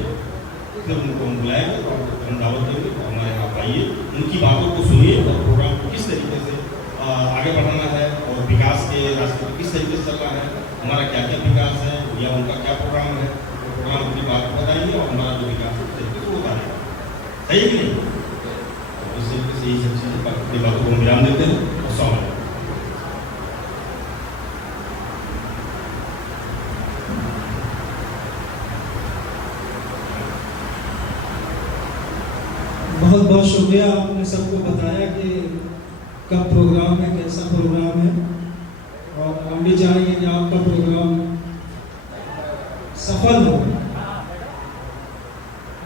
फिर उनको हम बुलाएंगे और हम दावत देंगे, तो हमारे यहाँ आइए, उनकी बातों को सुनिए और प्रोग्राम को किस तरीके से आगे बढ़ाना है और विकास के रास्ते पर किस तरीके से चल रहा है, हमारा क्या क्या विकास है या उनका क्या प्रोग्राम है, तो प्रोग्राम अपनी बात बताएंगे और हमारा जो विकास है उस तरीके से होता रहेगा। सही कि नहीं? इस तरीके से यही सब चीज़ें अपनी बातों को विराम देते हैं और सवाल। बहुत बहुत शुक्रिया, आपने सबको बताया कि कब प्रोग्राम है, कैसा प्रोग्राम है, और हम भी चाहेंगे कि आपका प्रोग्राम सफल हो।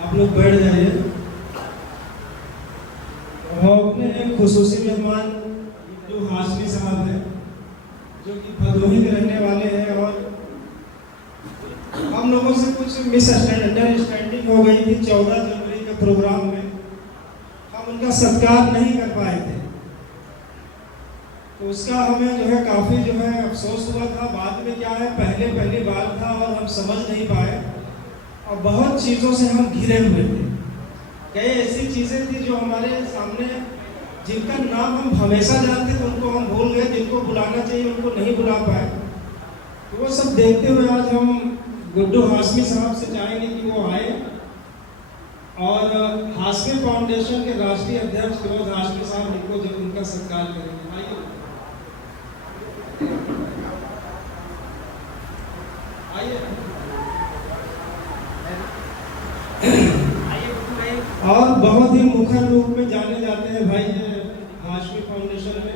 आप लोग बैठ जाइए। और अपने एक खुसूसी मेहमान जो हाशमी साहब हैं, जो कि भदोही के रहने वाले हैं, और हम लोगों से कुछ मिसअंडरस्टैंडिंग हो गई थी 14 जनवरी के प्रोग्राम में, हम उनका सत्कार नहीं कर पाए थे, तो उसका हमें जो है काफ़ी जो है अफसोस हुआ था। बाद में क्या है, पहली बार था और हम समझ नहीं पाए, और बहुत चीज़ों से हम घिरे हुए थे। कई ऐसी चीज़ें थी जो हमारे सामने, जिनका नाम हम हमेशा जानते थे उनको हम भूल गए, जिनको बुलाना चाहिए उनको नहीं बुला पाए। तो वो सब देखते हुए आज हम गुड्डू हाशमी साहब से चाहेंगे कि वो आए और हाशमी फाउंडेशन के राष्ट्रीय अध्यक्ष फिरोज हाशमी साहब इनको जब उनका सत्कार करेंगे। आइए और बहुत ही मुखर रूप में जाने जाते हैं भाई हाशमी फाउंडेशन में।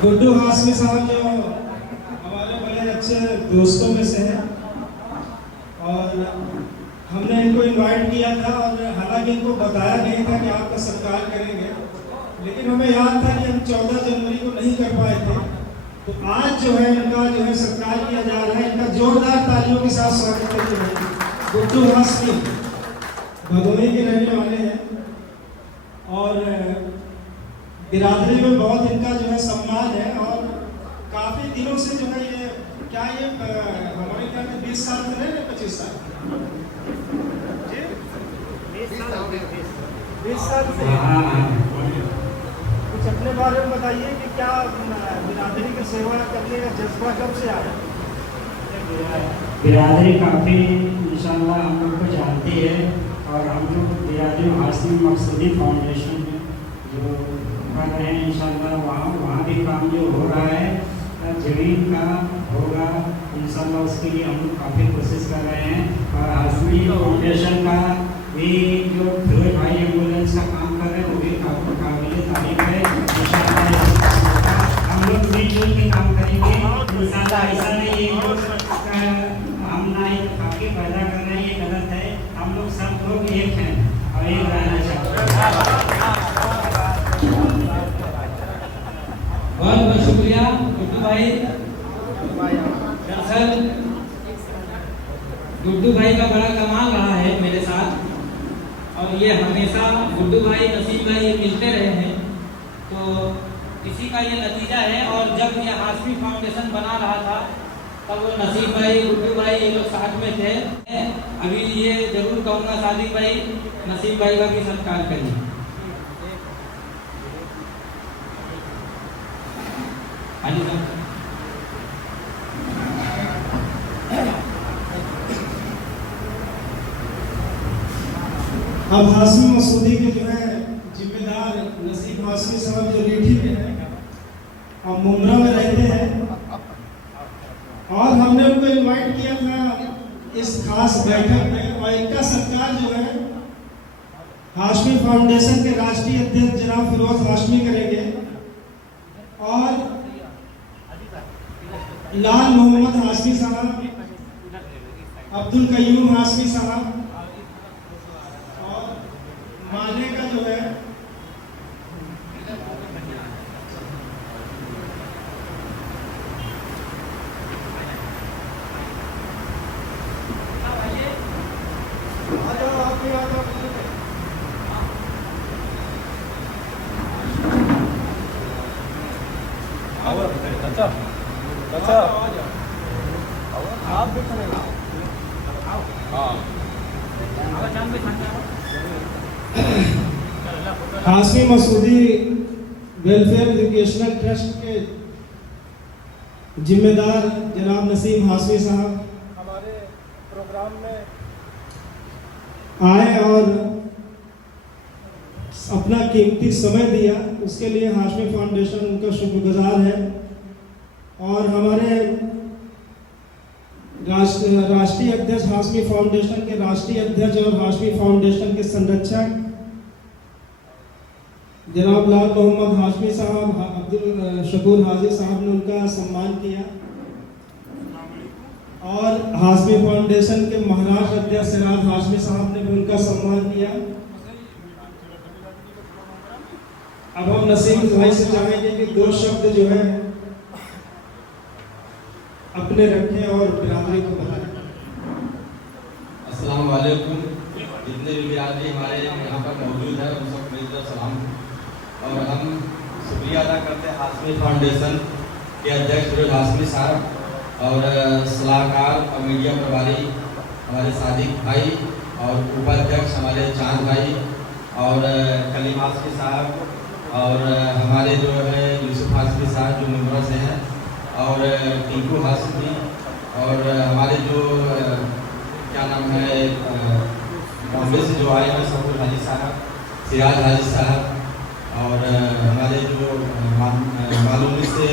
गुड्डू हाशमी साहब जो हमारे बड़े अच्छे दोस्तों में से हैं और हमने इनको इनवाइट किया था और हालांकि इनको बताया नहीं था कि आपका सत्कार करेंगे, लेकिन हमें याद था कि हम 14 जनवरी को नहीं कर पाए थे, तो आज जो है इनका जो है सत्कार किया जा रहा है। इनका जोरदार तालियों के साथ स्वागत करिए। गुड्डू हाशमी भदोही के रहने वाले हैं और बिरादरी में बहुत इनका जो है सम्मान है और काफ़ी दिनों से जो है ये क्या ये हमारे क्या 20 साल से रहे 25 साल 20 साल से। कुछ अपने बारे में बताइए कि क्या बिरादरी की सेवा करने का जज्बा कब से आया? बिरादरी काफ़ी इंशाल्लाह हम लोग को जानती है और हम लोग बिरादरी हाशमी मकसूदी फाउंडेशन में जो कर रहे हैं इंशाल्लाह वहाँ भी काम जो हो रहा है ज़मीन का होगा इंशाल्लाह, उसके लिए हम लोग काफ़ी कोशिश कर रहे हैं। और हाशमी फाउंडेशन का भी जो फिरोज भाई एम्बुलेंस का काम कर रहे हैं वो भी काफ़ी काबिल तारीफ है। इंशाल्लाह हम लोग मिलजुल के काम करेंगे इंशाल्लाह। ऐसा नहीं है हम ना ही काफ़ी पैदा कर रहे हैं, ये गलत है। हम लोग सब लोग एक हैं और एक रहना चाहते हैं। बहुत बहुत शुक्रिया गुड्डू भाई। दरअसल गुड्डू भाई का बड़ा कमाल रहा है मेरे साथ और ये हमेशा गुड्डू भाई नसीम भाई मिलते रहे हैं, तो इसी का ये नतीजा है। और जब ये हाशमी फाउंडेशन बना रहा था तब वो नसीम भाई गुड्डू भाई ये लोग साथ में थे। अभी ये जरूर कहूँगा सादिक भाई नसीम भाई का भी सत्कार करिए। अब हाशमी मसूदी के जो है जिम्मेदार नसीम हाशमी साहब जो रीठी के हैं और मुमरा में रहते हैं और हमने उनको इनवाइट किया था इस खास बैठक में और इनका सत्कार जो है हाशमी फाउंडेशन के राष्ट्रीय अध्यक्ष जनाब फिरोज हाशमी करेंगे और लाल मोहम्मद हाशमी साहब, अब्दुल कयूम हाशमी साहब और माने का जो है Hashmi Masoodi welfare educational trust के जिम्मेदार जनाब नसीम हाशमी साहब हमारे प्रोग्राम में आए और अपना कीमती समय दिया, उसके लिए हाशमी फाउंडेशन उनका शुक्रगुजार है। और हमारे राष्ट्रीय अध्यक्ष हाशमी फाउंडेशन के राष्ट्रीय अध्यक्ष और हाशमी फाउंडेशन के संरक्षक जनाब लाल मोहम्मद हाशमी साहब, अब्दुल शकूर हाजी साहब ने उनका सम्मान किया और हाशमी फाउंडेशन के महाराष्ट्र अध्यक्ष सिराज हाशमी साहब ने भी उनका सम्मान किया। अब हम नसीम भाई से चाहेंगे कि 2 शब्द जो है अपने रखें और बिरादरी को बताएं। अस्सलाम वालेकुम। जितने भी बिरादरी हमारे यहाँ पर मौजूद है उन सब को सलाम और हम शुक्रिया अदा करते हैं हाशमी फाउंडेशन के अध्यक्ष फिरोज हाशमी साहब और सलाहकार और मीडिया प्रभारी हमारे सादिक भाई और उपाध्यक्ष हमारे चांद भाई और कलीम हाशमी साहब और हमारे जो है यूसुफ हाशमी साहब जो मुंबई से हैं और टिंकू हाशमी और हमारे जो क्या नाम है बॉम्बे से जो आए हैं सफुर हाजी साहब, सिराज हाजी साहब और हमारे जो मालूमी से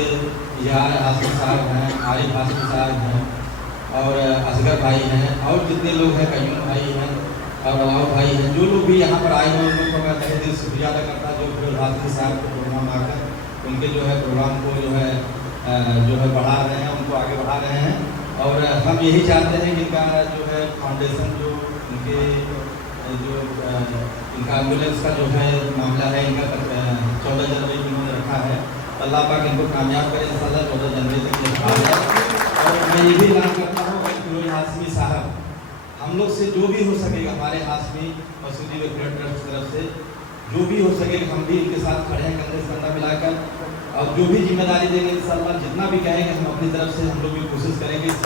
यार हाशमी साहब हैं, आरिफ हाशमी साहब हैं और असगर भाई हैं और जितने लोग हैं, कयूम भाई हैं और अलाउ भाई हैं, जो लोग भी यहाँ पर आए हैं उन लोग को मैं तहे दिल से शुक्रिया अदा करता जो फिरोज हाशमी साहब के प्रोग्राम आकर उनके जो है प्रोग्राम को जो है बढ़ा रहे हैं, उनको आगे बढ़ा रहे हैं। और हम यही चाहते हैं कि इनका जो है फाउंडेशन जो इनके जो इनका एम्बुलेंस का जो है मामला है, इनका 14 जनवरी को इन्होंने रखा है, अल्लाह पाक इनको कामयाब करे इंशाअल्लाह 14 जनवरी तक ये रखा है। और मैं ये भी ऐलान करता हूँ कि फिरोज हाशमी साहब हम लोग से जो भी हो सकेगा, हमारे हाशमी मसूदी वेलफेयर ट्रस्ट की तरफ से जो भी हो सकेगा हम भी इनके साथ खड़े हैं कंधे से कंधा मिलाकर और जो भी जिम्मेदारी देंगे इंशाअल्लाह जितना भी कहेंगे हम अपनी तरफ से हम लोग भी कोशिश करेंगे इस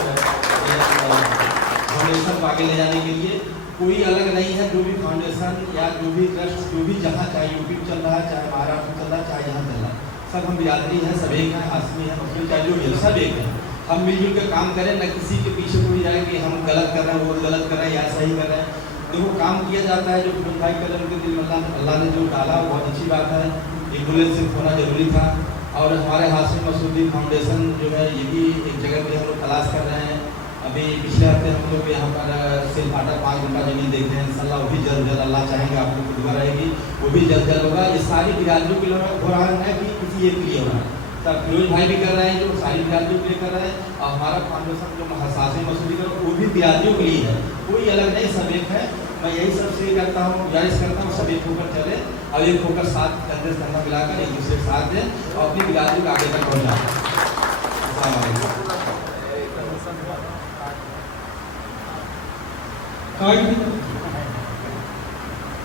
फाउंडेशन को आगे ले जाने के लिए। कोई अलग नहीं है, जो भी फाउंडेशन या जो भी ट्रस्ट जो भी जहाँ चाहे यूपी में चल रहा है, चाहे महाराष्ट्र में चल रहा है, चाहे यहाँ चल रहा है, सब हम बिरादरी हैं, सब एक हैं, हाशमी हैं, मुस्लिम चाहे जो भी है, सब एक हैं। हम मिलजुल कर काम करें, न किसी के पीछे कोई जाए कि हम गलत कर रहे हैं, वो गलत कर रहे हैं या सही कर रहे हैं। देखो काम किया जाता है, जो फिरोज भाई कलम के दिल में अल्लाह ने जो डाला बहुत अच्छी बात है, एम्बुलेंस होना जरूरी था। और हमारे हाशमी मसूदी फाउंडेशन जो है ये भी एक जगह पे हम लोग तलाश कर रहे हैं। अभी पिछले हफ्ते हम लोग यहाँ पर सिलफाटा 5 गुंठा जमीन देखते हैं, इंशाल्लाह वो भी जल्द अल्लाह चाहेंगे आप लोग की दुआ रहेगी, वो भी जल्द होगा। ये सारी बिरादरियों के लिए हो रहा है कि किसी एक के लिए हो रहा है, तब फिरोज भाई भी कर रहे हैं जो सारी बिरादरियों के लिए कर रहे हैं और हमारा फाउंडेशन जो हाशमी मसूदी का वो भी बिरादरियों के लिए है, कोई अलग नहीं, सब एक है। मैं यही सबसे करता हूँ, गुजारिश करता हूँ सब एक होकर चले और एक होकर साथ कंधे से कंधा मिलाकर एक दूसरे के साथ दें और अपनी बिरादरी को आगे तक पहुँचाएं।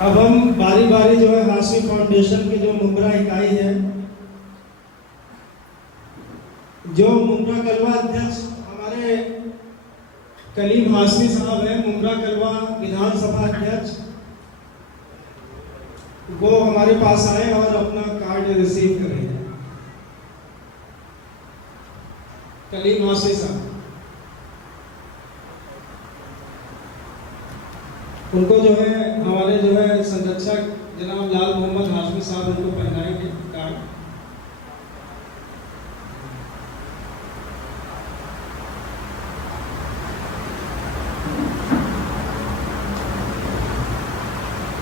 अब हम बारी बारी जो है हाशमी फाउंडेशन की जो मुंब्रा इकाई है, जो मुंब्रा कलवा अध्यक्ष हमारे कलीम हाशमी साहब हैं, मुंब्रा कलवा विधानसभा अध्यक्ष, वो हमारे पास आए और अपना कार्ड रिसीव करें। कलीम हाशमी साहब उनको जो है हमारे जो है संरक्षक जनाब लाल मोहम्मद हाशमी साहब उनको पहनाएंगे कार्ड।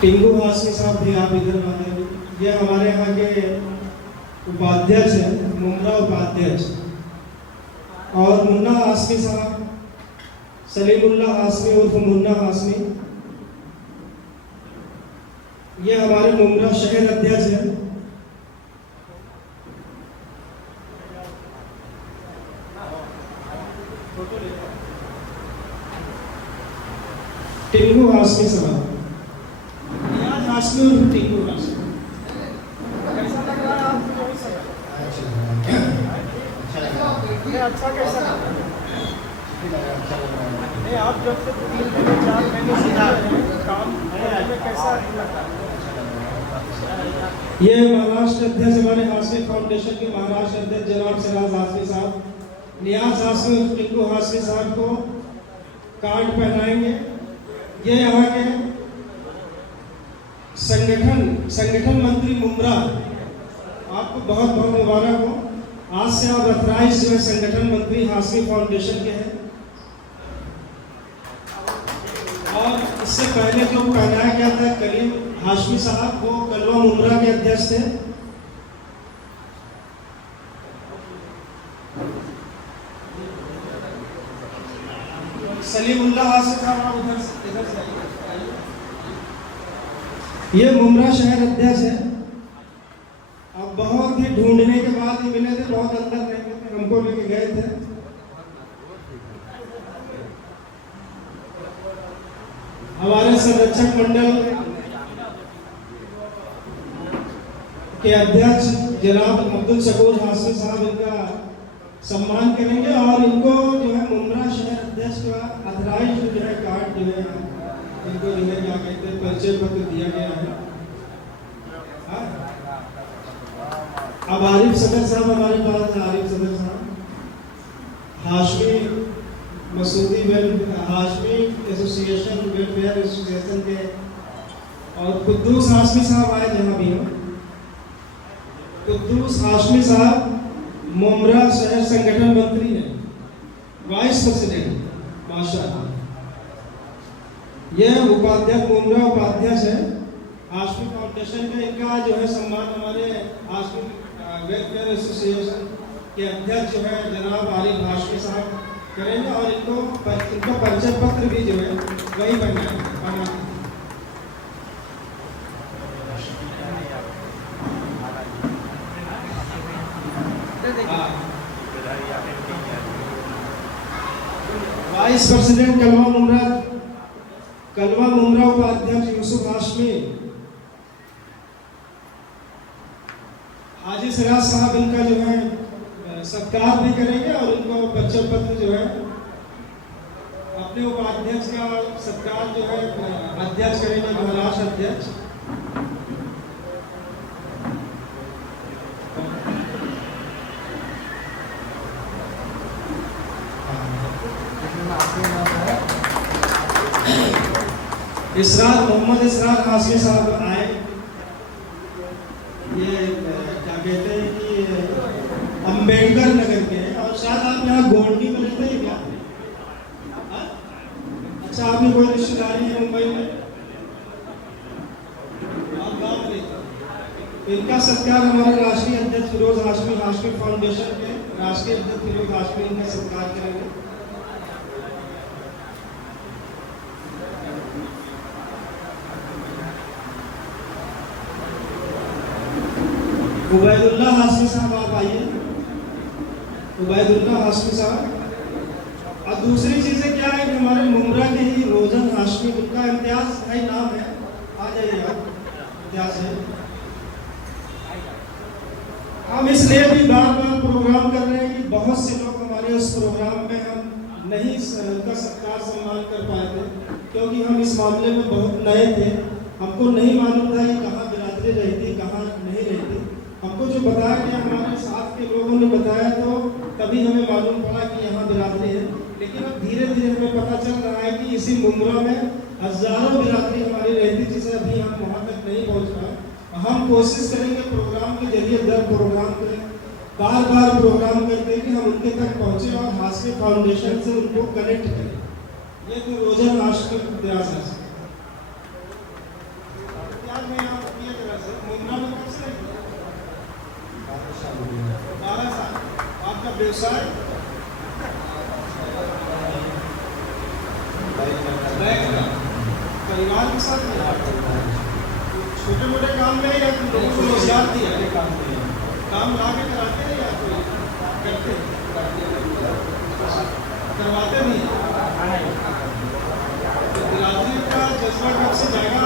टिंकू हाशमी साहब भी आप इधर आ जाइए, ये हमारे यहाँ के उपाध्यक्ष हैं, मुंब्रा उपाध्यक्ष। और मुन्ना हाशमी साहब, सलीमुल्लाह हाशमी उर्फ मुन्ना हाशमी, ये हमारे मुंब्रा शहर अध्यक्ष हैं। टिंकू हाशमी साहब, हाशमी उर्फ टिंकू हाशमी। कैसा लग रहा है आपको? अच्छा कैसा लग रहा है? नहीं, आप जब से 3 महीने 4 महीने से काम में कैसा लग रहा है? ये महाराष्ट्र अध्यक्ष हमारे हाशमी फाउंडेशन के महाराष्ट्र अध्यक्ष जनाब सिराज हाशमी साहब, नियाज हाशमी उर्फ टिंकू हाशमी साहब को कार्ड पहनाएंगे। ये यहाँ के संगठन मंत्री मुंब्रा, आपको बहुत बहुत मुबारक हो, आज से आप अथराइज जो है संगठन मंत्री हाशमी फाउंडेशन के हैं। और इससे पहले जो पहनाया गया था कलीम हाशमी साहब, वो कलवा मुंब्रा के अध्यक्ष थे। सलीमुल्लाह हाशमी साहब आप इधर से आइए। ये मुंब्रा शहर अध्यक्ष है। अब बहुत ही ढूंढने के बाद ये मिले थे, बहुत अंदर रहते थे, हमको लेके गए थे। हमारे संरक्षक मंडल के अध्यक्ष जनाब अब्दुल शकूर हाशमी साहब इनका सम्मान करेंगे और इनको जो है मुमरा शहर अध्यक्ष का अथराइज जो है कार्ड जो है इनको जो है क्या कहते हैं परिचय पत्र दिया गया है। अब आरिफ सदर साहब हमारे पास हैं। आरिफ सदर साहब Hashmi Masoodi Hashmi association welfare association के और कुद्दूस हाशमी साहब आए जहाँ भी हो। कुद्दूस हाशमी साहब मुमरा शहर संगठन मंत्री हैं, वाइस प्रेसिडेंट माशाअल्लाह। यह उपाध्यक्ष मुमरा उपाध्यक्ष है हाशमी फाउंडेशन में। इनका जो है सम्मान हमारे हाशमी वेलफेयर एसोसिएशन के अध्यक्ष जो है जनाब आरिफ हाशमी साहब करेंगे और इनका परिचय पत्र भी जो है वही बनना है। वाइस प्रेसिडेंट कलवा मुमरा उपाध्यक्ष यूसुफ हाशमी हाजी सिराज साहब इनका जो है सत्कार भी करेंगे और इनको परिचय पत्र जो है अपने उपाध्यक्ष का सत्कार जो है अध्यक्ष करेंगे महाराष्ट्र अध्यक्ष। इसरार मोहम्मद इसरार हाशमी साहब आए। ये क्या कहते हैं कि अम्बेडकर नगर के हैं और शायद आप यहाँ गोंडी में रहते हैं क्या? अच्छा, आपकी कोई रिश्तेदारी है मुंबई में? आप गाँव में। इनका सत्कार हमारे राष्ट्रीय अध्यक्ष फिरोज हाशमी हाशमी फाउंडेशन के राष्ट्रीय अध्यक्ष फिरोज हाशमी इनका सत्कार करेंगे। उबैदुल्ला हाशमी साहब आप आइए। उबैदुल्ला हाशमी साहब। और दूसरी चीज़ें क्या है कि हमारे मुमरा के ही रोजन हाशमी, उनका इम्तियाज भाई नाम है, आ जाइए आप। इम्तियाज है। हम इसलिए भी बार बार प्रोग्राम कर रहे हैं कि बहुत से लोग हमारे उस प्रोग्राम में हम नहीं उनका सत्कार सम्मान कर पाए थे, क्योंकि हम इस मामले में बहुत नए थे। हमको नहीं मालूम था कि कहाँ बिरादरी रहती, कहाँ नहीं रहती। हमको जो बताया गया, हमारे साथ के लोगों ने बताया, तो तभी हमें मालूम पड़ा कि यहाँ बिरादरी है। लेकिन अब धीरे धीरे हमें पता चल रहा है कि इसी मुमरा में हजारों बिरादरी हमारी रहती, जिसे अभी हम वहाँ तक नहीं पहुँच पाए। हम कोशिश करेंगे प्रोग्राम के जरिए दर प्रोग्राम करें, बार बार प्रोग्राम करके कि हम उनके तक पहुँचे और हाशमी फाउंडेशन से उनको कनेक्ट करें। ये तो रोजन हाशमी प्रयास है। आपका व्यवसाय परिवार के साथ छोटे मोटे काम में या लोगों को रोजगार दिया काम ला के कराते हैं या करते करवाते नहीं? तो बिरादरी का जज्बा कब से जाएगा?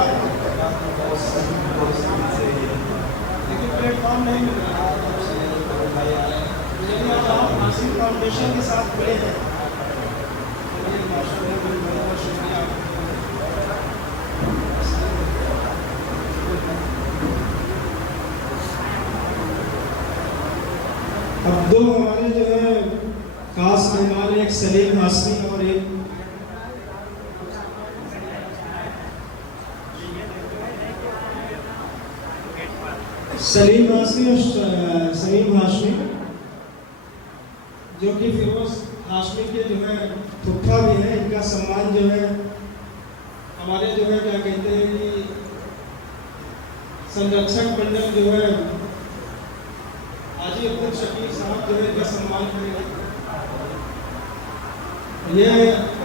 लेकिन प्लेटफॉर्म नहीं मिल रहा। यदि आप हाशमी फाउंडेशन के साथ जुड़े हैं, बहुत शुक्रिया। अब दो हमारे जो है खास मेहमान, एक सलीम हाशमी और एक सलीम हाशमी और सलीम हाशमी, जो कि फिरोज हाशमी के जो है फुफा भी है। इनका सम्मान जो है हमारे जो है क्या कहते हैं कि संरक्षक मंडल जो है हाजी अब्दुल शकीर साहब जो है इनका सम्मान करेंगे। ये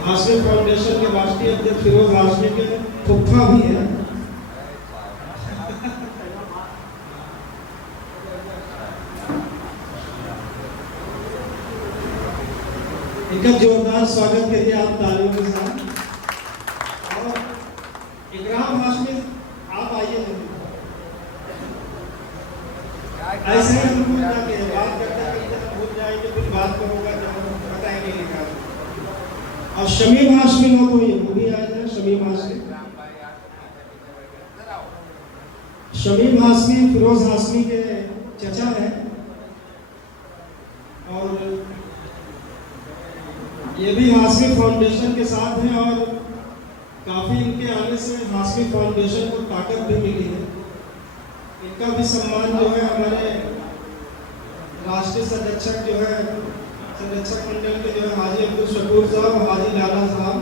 हाशमी फाउंडेशन के राष्ट्रीय अध्यक्ष फिरोज हाशमी के फुफा भी है। इनका जोरदार स्वागत करिए आप तालियों के साथ। और इकराम हाशमी आप आइए। ऐसे ही हम भूल जाते हैं, बात करते करते हम भूल जाएंगे, फिर बात करूँगा जब पता ही नहीं लिखा। और शमीम हाशमी हो तो ये वो भी आए थे, शमीम हाशमी। शमीम हाशमी फिरोज हाशमी के चचा हैं और ये भी हाशमी फाउंडेशन के साथ हैं और काफ़ी इनके आने से हाशमी फाउंडेशन को ताकत भी मिली है। इनका भी सम्मान जो है हमारे राष्ट्रीय संरक्षक जो है संरक्षक मंडल के जो है हाजी अब्दुल शकूर साहब, हाजी लाला साहब,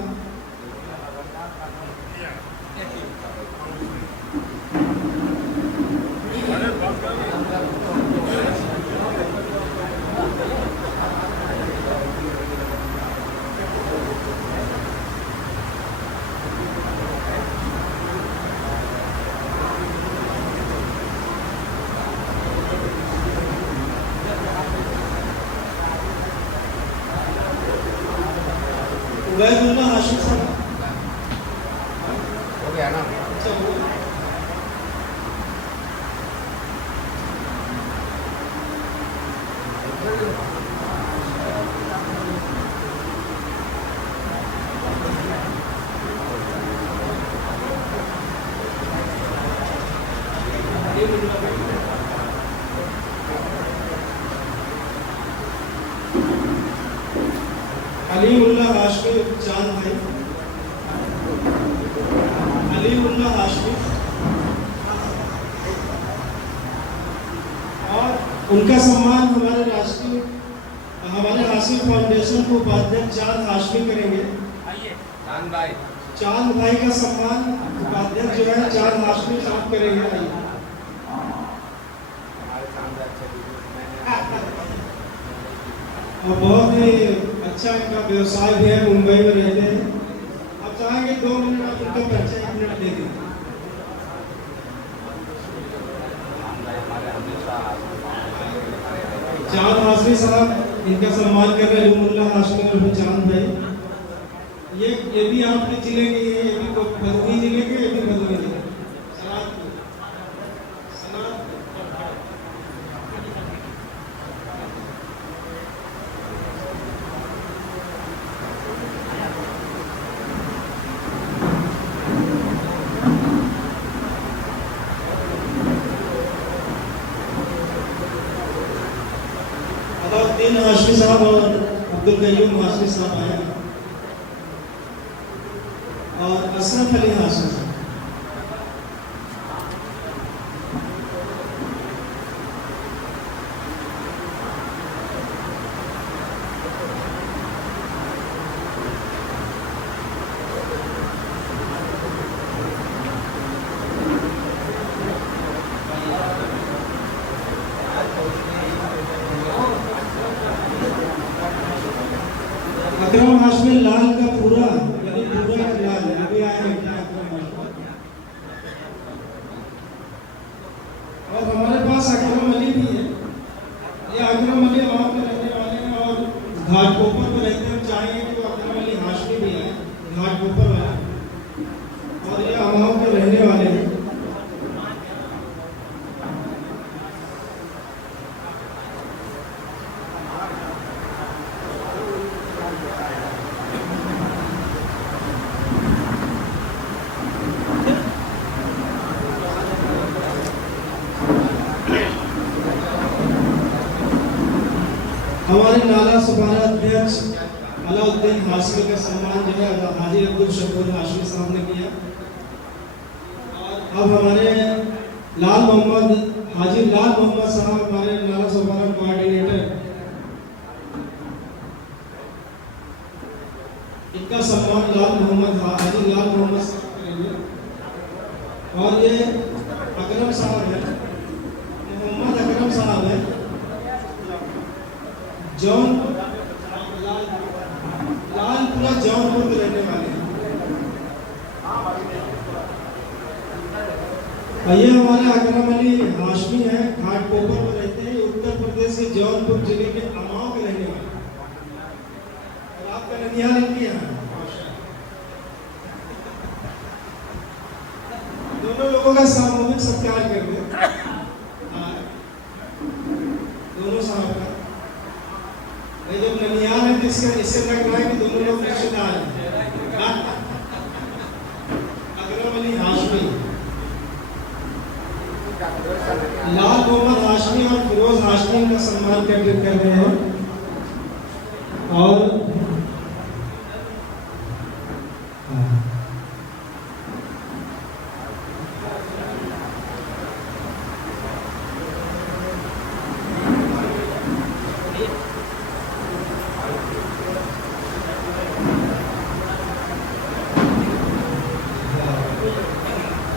उबैदुल्लाह हाशिम साहब हो गया ना? अच्छा हो गया। अलीउल्लाह हाशमी चांद भाई, अलीउल्लाह हाशमी, और उनका सम्मान हमारे राष्ट्रीय हमारे हाशमी फाउंडेशन को उपाध्यक्ष चांद हाशमी करेंगे। चांद भाई का सम्मान उपाध्यक्ष जो है चांद हाशमी साहब करेंगे। और बहुत ही अच्छा इनका व्यवसाय भी है, मुंबई में रहते हैं। अब चाहेंगे 2 मिनट आप उनका परिचय 1 मिनट दे दें। चांद हाशमी साहब इनका सम्मान कर रहे हैं, अलीउल्लाह हाशमी और चांद भाई। ये भी आपके जिले के, ये भी भदोही जिले के, ये भी भदोही जिले हाशमी साहब और अब्दुल कयूम हाशमी साहब आए और अशरफ अली हाशमी साहब। अकरम हाशमी लाल का पूरा यानी पूरा लाल अभी आया है। और हमारे पास अकरम अली भी है। ये अकरम अली वहाँ पे रहने वाले हैं और घाटकोपर में रहते हैं। चाहेंगे कि अकरम अली हाशमी भी है घाटकोपर वाले, और ये वहाँ पे रहने वाले हैं। हमारे नाला सभारा अध्यक्ष अलाउद्दीन हाशमी का सम्मान जो है हाजी अब्दुल शकूर हाशमी साहब ने किया। और अब हमारे लाल मोहम्मद हाजी लाल मोहम्मद साहब हमारे नाला सभारा कोऑर्डिनेटर, इनका सम्मान लाल मोहम्मद हाजी लाल मोहम्मद साहब करेंगे। और ये अकरम साहब है, मोहम्मद अकरम साहब है, जौनपुर लालपुरा जौनपुर में रहने वाले हैं। ये हमारे अकरम अली हाशमी है, घाटकोपर में रहते हैं। उत्तर प्रदेश के जौनपुर जिले के अमाओं के रहने वाले, और आपका ननिहाल इनके यहाँ। दोनों लोगों का सामूहिक सत्कार कर दे। इससे लग रहा है कि दोनों लोग रिश्तेदार हैं। अकरम अली हाशमी, लाल मोहम्मद हाशमी और फिरोज हाशमी का सम्मान कर रहे हैं। और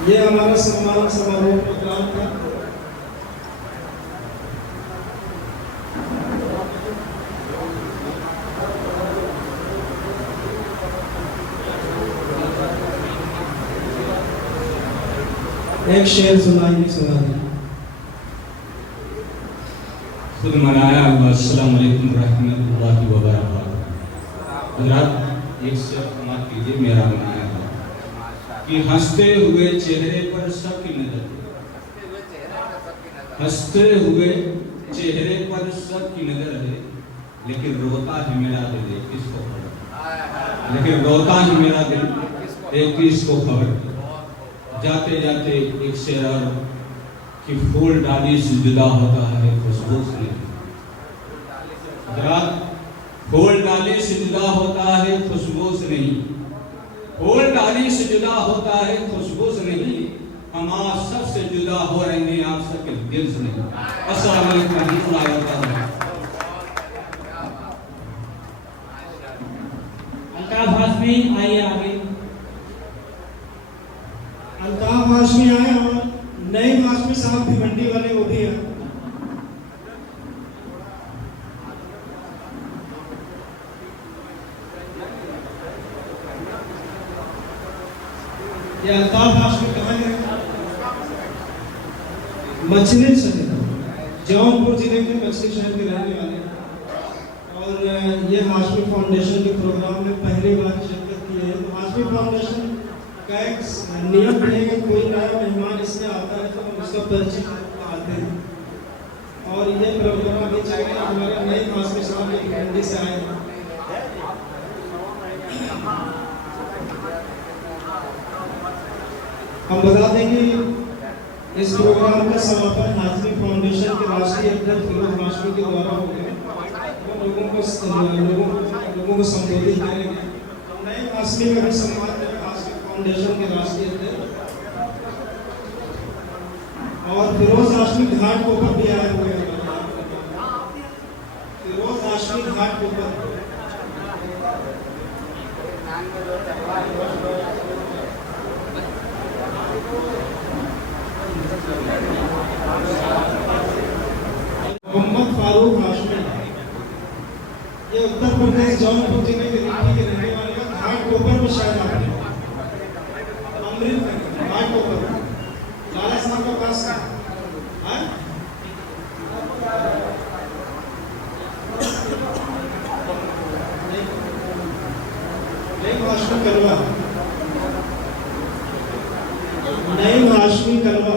ये हमारा सम्मान समारोह प्रोग्राम था। एक शेर सुनाइए, सुना दी। खुद मनाया अस्सलाम वालेकुम रहमतुल्लाहि व बरकातहू। हज़रात एक शेर समाप्त कीजिए मेरा मनाया कि हंसते हुए चेहरे पर सबकी नजर, हंसते हुए चेहरे पर सबकी नजर है, लेकिन रोता है मेरा दिल किसको खबर, लेकिन रोता है मेरा दिल किसको खबर। जाते जाते एक शेर और कि फूल डाली से जुदा होता है खुशबू से, फूल डाली से जुदा होता है खुशबू से नहीं, फूल डाली से जुदा होता है खुशबू से नहीं, हम आप सबसे जुदा हो रहे हैं आप सबके दिल से नहीं। अस्सलाम वालेकुम रहमतुल्लाहि व बरकातहू। अल्ताफ हाशमी आइए आगे। अल्ताफ हाशमी आए और नईम हाशमी साहब भिवंडी वाले वो भी हैं। ये अल्ताफ हाशमी कहाँ गए? मछली शहर, जौनपुर जिले के मछली शहर के रहने वाले हैं। और ये हाशमी फाउंडेशन के प्रोग्राम में पहली बार शिरकत की है। तो हाशमी फाउंडेशन का एक नियम है कि कोई नया मेहमान इसमें आता है तो हम उसका परिचय कराते हैं। और ये प्रोग्राम अभी चल रहा है, हमारे नए हाशमी साहब भिवंडी से आए हैं। हम बता दें कि इस प्रोग्राम का समापन हाशमी फाउंडेशन के राष्ट्रीय अध्यक्ष फिरोज हाशमी के द्वारा हो गया। वो लोगों को संबोधित करेंगे। नए हाशमी का भी सम्मान करें हाशमी फाउंडेशन के राष्ट्रीय अध्यक्ष। और फिरोज हाशमी घाट कोपर भी आए हुए हैं। फिरोज हाशमी घाट कोपर मोहम्मद फारूक हाशमी, ये उत्तर प्रदेश जौनपुर जिले के रिठी के रहने वाले हैं। घाट कोपर में शायद आपने अमृत घाट कोपर लाला साहब का पास है। नईम हाशमी कलवा, नईम हाशमी कलवा,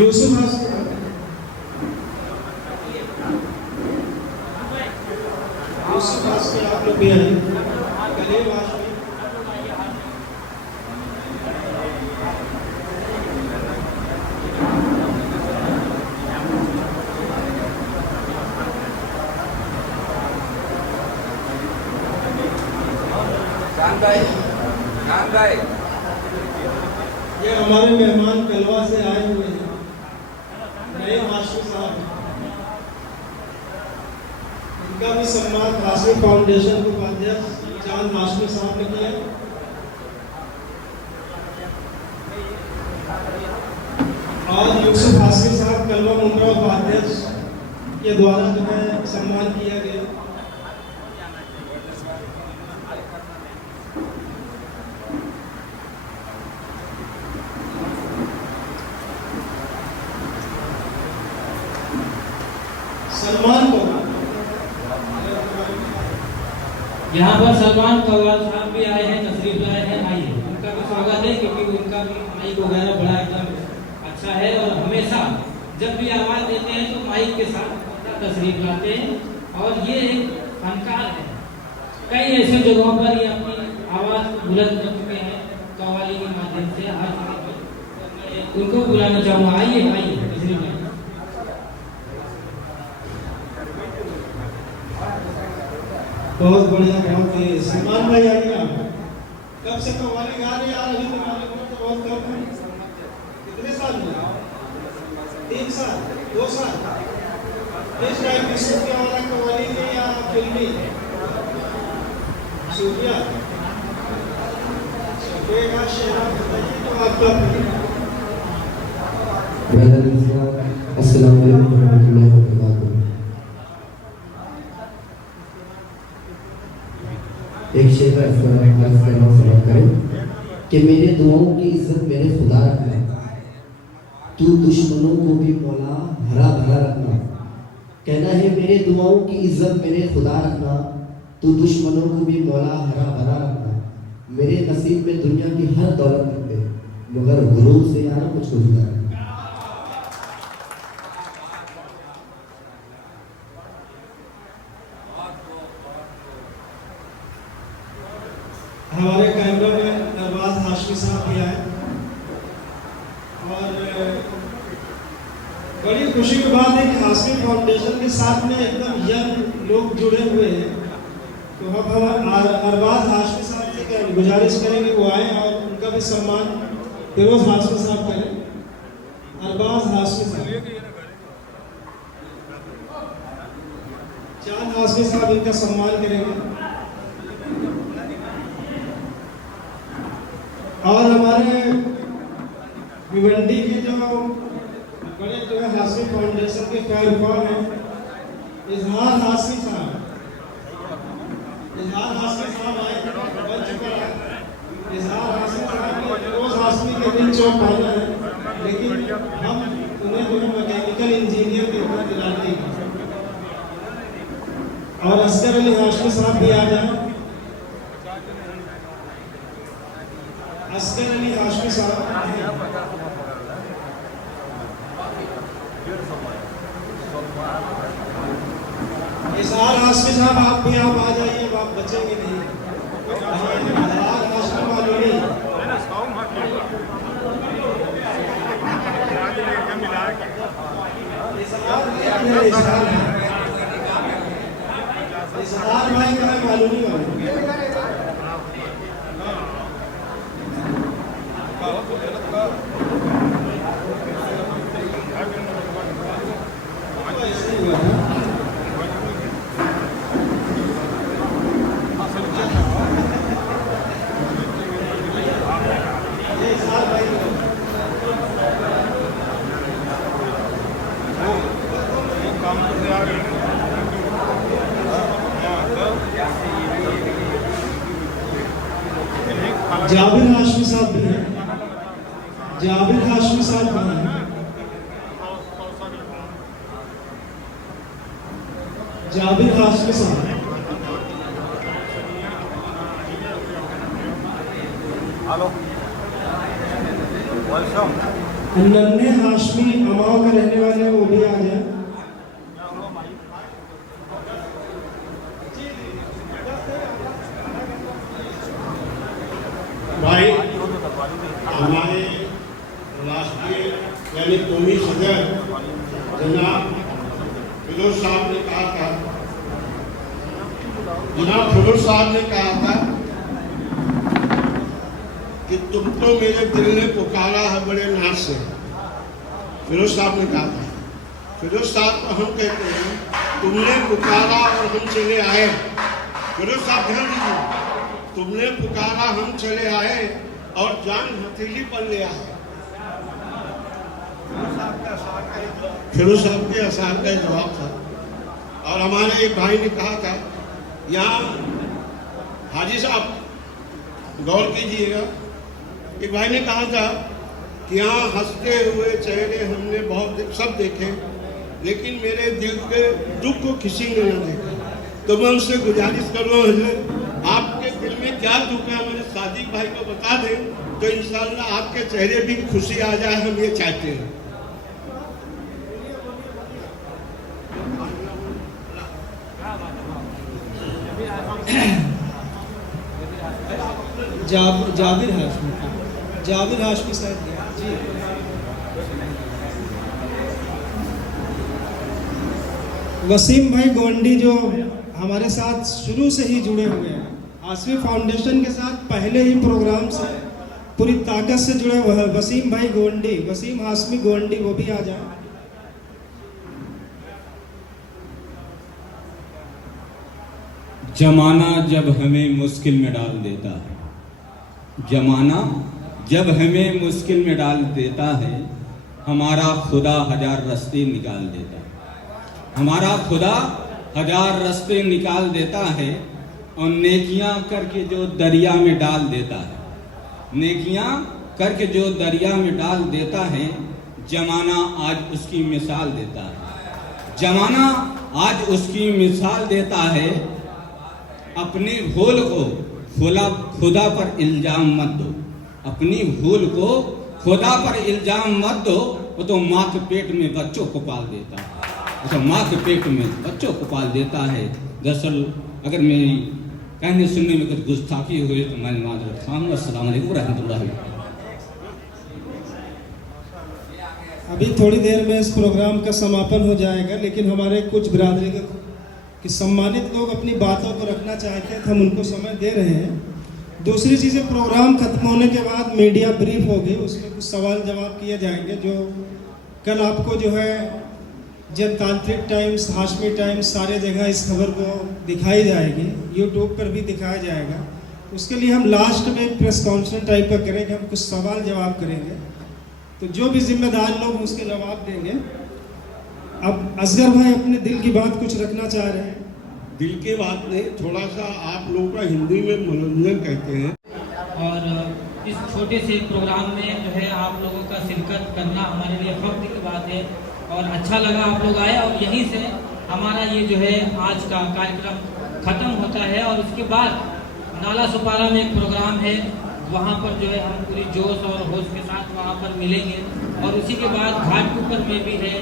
यूसुफ हाशमी, यूसुफ हाशमी आप लोग भी हैं। कलीम हाशमी, ये हमारे मेहमान कलवा से आए हुए हैं। नईम हाशमी साहब, इनका भी सम्मान हाशमी फाउंडेशन के उपाध्यक्ष चांद हाशमी साहब ने किया। और यूसुफ हाशमी साहब कलवा मुंद्रा उपाध्यक्ष के द्वारा जो है सम्मान किया गया। सलमान को यहाँ पर सलमान कव्वाल साहब भी आए हैं, तशरीफ लाए हैं, आइए उनका भी स्वागत है क्योंकि उनका भी माइक वगैरह बड़ा एकदम अच्छा है और हमेशा जब भी आवाज़ देते हैं तो माइक के साथ तशरीफ लाते हैं और ये एक फनकार है। कई ऐसे जगहों पर ये अपनी आवाज़ बुलंद कर चुके हैं कव्वाली के माध्यम से हर जगह पर। उनको बुलाना चाहूँगा, आइए आइए तशरीफ लाइए। बहुत बढ़िया, बहुत ही सलमान भाई आइए आप। कब से कव्वाली गा रहे यार? अभी तुम्हारे को तो बहुत कम है। कितने साल में? 3 साल 2 साल? किस टाइप की सूफिया वाला कव्वाली के या फिल्मी? सूफिया सूफिया शेरा बताइए तो आपका। अस्सलाम वालेकुम रहमतुल्लाहि व बरकातहू। एक शेर का सवाल करें कि मेरे दुआओं की इज्जत मेरे खुदा रखना, तू दुश्मनों को भी मौला भरा भरा रखना। कहना है मेरे दुआओं की इज्जत मेरे खुदा रखना, तू दुश्मनों को भी मौला हरा भरा रखना। मेरे नसीब में दुनिया की हर दौलत लिख दे, मगर गुरूर से यार कुछ होता है। हमारे कैमरा में नरवाज हाशमी साहब भी आए और बड़ी खुशी की बात है कि हाशमी फाउंडेशन के साथ में एकदम यंग लोग जुड़े हुए हैं। तो हम नरवाज हाशमी साहब से गुजारिश करेंगे वो आए और उनका भी सम्मान फिरोज हाशमी साहब करें। अरबाज हाशमी साहब, चांद हाशमी साहब इनका सम्मान करेंगे। और हमारे भिवंडी के जो बड़े जो है हाशमी फाउंडेशन के पैरफॉर्म हैं, इजहार हाशमी साहब आए बन चुका है। इजहार हाशमी साहब रोज हाशमी के दिन चौक पाना है, लेकिन हम उन्हें जो है मैकेनिकल इंजीनियर के ऊपर दिलाते हैं। और असगर अली हाशमी साहब भी आ जाए। असगर अली हाशमी साहब, इजहार हाशमी साहब आप भी आप आ जाइए, आप बचेंगे नहीं। इजहार हाशमी मालूमी इजहार भाई का मालूमी जाबिर हाशमी साहब भी हैं। जाबिर हाशमी साहब भी हैं। जाबिर हाशमी साहब, नन्हे हाशमी अमाओ के रहने वाले हैं, वो भी आ जाए। भाई हमारे राष्ट्रीय यानी कौमी सदर जनाब फिरोज साहब ने कहा था, जनाब फिरोज साहब ने कहा था कि तुम तो मेरे दिल ने पुकारा है बड़े नाज से। फिरोज साहब ने कहा था। फिरोज साहब को हम कहते हैं तुमने पुकारा और हम चले आए। फिरोज साहब ध्यान दीजिए, तुमने पुकारा हम चले आए और जान हथेली पर ले आए। फिरोज साहब के असार का जवाब था। और हमारे एक भाई ने कहा था, यहाँ हाजी साहब गौर कीजिएगा, एक भाई ने कहा था कि यहाँ हंसते हुए चेहरे हमने बहुत सब देखे, लेकिन मेरे दिल के दुख को किसी ने न देखा। तो मैं उनसे गुजारिश करूँगा हजरत, आपके दिल में क्या दुख है मेरे सादिक भाई को बता दें, तो इंशाल्लाह आपके चेहरे भी खुशी आ जाए, हम ये चाहते हैं। जाबिर हाशमी साहब जी। वसीम भाई गोंडी जो हमारे साथ शुरू से ही जुड़े हुए हैं, हाशमी फाउंडेशन के साथ पहले ही प्रोग्राम से पूरी ताकत से जुड़े हुए हैं। वसीम भाई गोंडी, वसीम हाशमी गोंडी, वो भी आ जाए। जमाना जब हमें मुश्किल में डाल देता है, जमाना जब हमें मुश्किल में डाल देता है, हमारा खुदा हजार रास्ते निकाल देता है। हमारा खुदा हजार रास्ते निकाल देता है और नेकियां करके जो दरिया में डाल देता है, नेकियां करके जो दरिया में डाल देता है, जमाना आज उसकी मिसाल देता है। जमाना आज उसकी मिसाल देता है। अपनी भूल को खुदा पर इल्जाम मत दो, अपनी भूल को खुदा पर इल्जाम मत दो। वो तो माँ के पेट में बच्चों को पाल देता है, तो माँ के पेट में बच्चों को पाल देता है। दरअसल अगर मेरी कहने सुनने में कुछ गुस्ताखी हुई तो मैं माजरत खाऊंगा। अस्सलाम वालेकुम रहमतुल्लाह। अभी थोड़ी देर में इस प्रोग्राम का समापन हो जाएगा, लेकिन हमारे कुछ बिरादरी के सम्मानित लोग अपनी बातों को रखना चाहते हैं, तो हम उनको समय दे रहे हैं। दूसरी चीज़ें, प्रोग्राम खत्म होने के बाद मीडिया ब्रीफ होगी, उसमें कुछ सवाल जवाब किए जाएंगे, जो कल आपको जो है जनतांत्रिक टाइम्स, हाशमी टाइम्स, सारे जगह इस खबर को दिखाई जाएगी, यूट्यूब पर भी दिखाया जाएगा। उसके लिए हम लास्ट में एक प्रेस कॉन्फ्रेंस टाइप का करेंगे, हम कुछ सवाल जवाब करेंगे, तो जो भी जिम्मेदार लोग उसके जवाब देंगे। अब असगर भाई अपने दिल की बात कुछ रखना चाह रहे हैं। दिल की बात नहीं, थोड़ा सा आप लोगों का हिंदी में मनोरंजन कहते हैं। और इस छोटे से प्रोग्राम में जो है आप लोगों का शिरकत करना हमारे लिए फख्र की बात है और अच्छा लगा आप लोग आए। और यहीं से हमारा ये जो है आज का कार्यक्रम ख़त्म होता है और उसके बाद नाला सुपारा में एक प्रोग्राम है, वहाँ पर जो है हम पूरी जोश और होश के साथ वहाँ पर मिलेंगे। और उसी के बाद घाटकुपर में भी है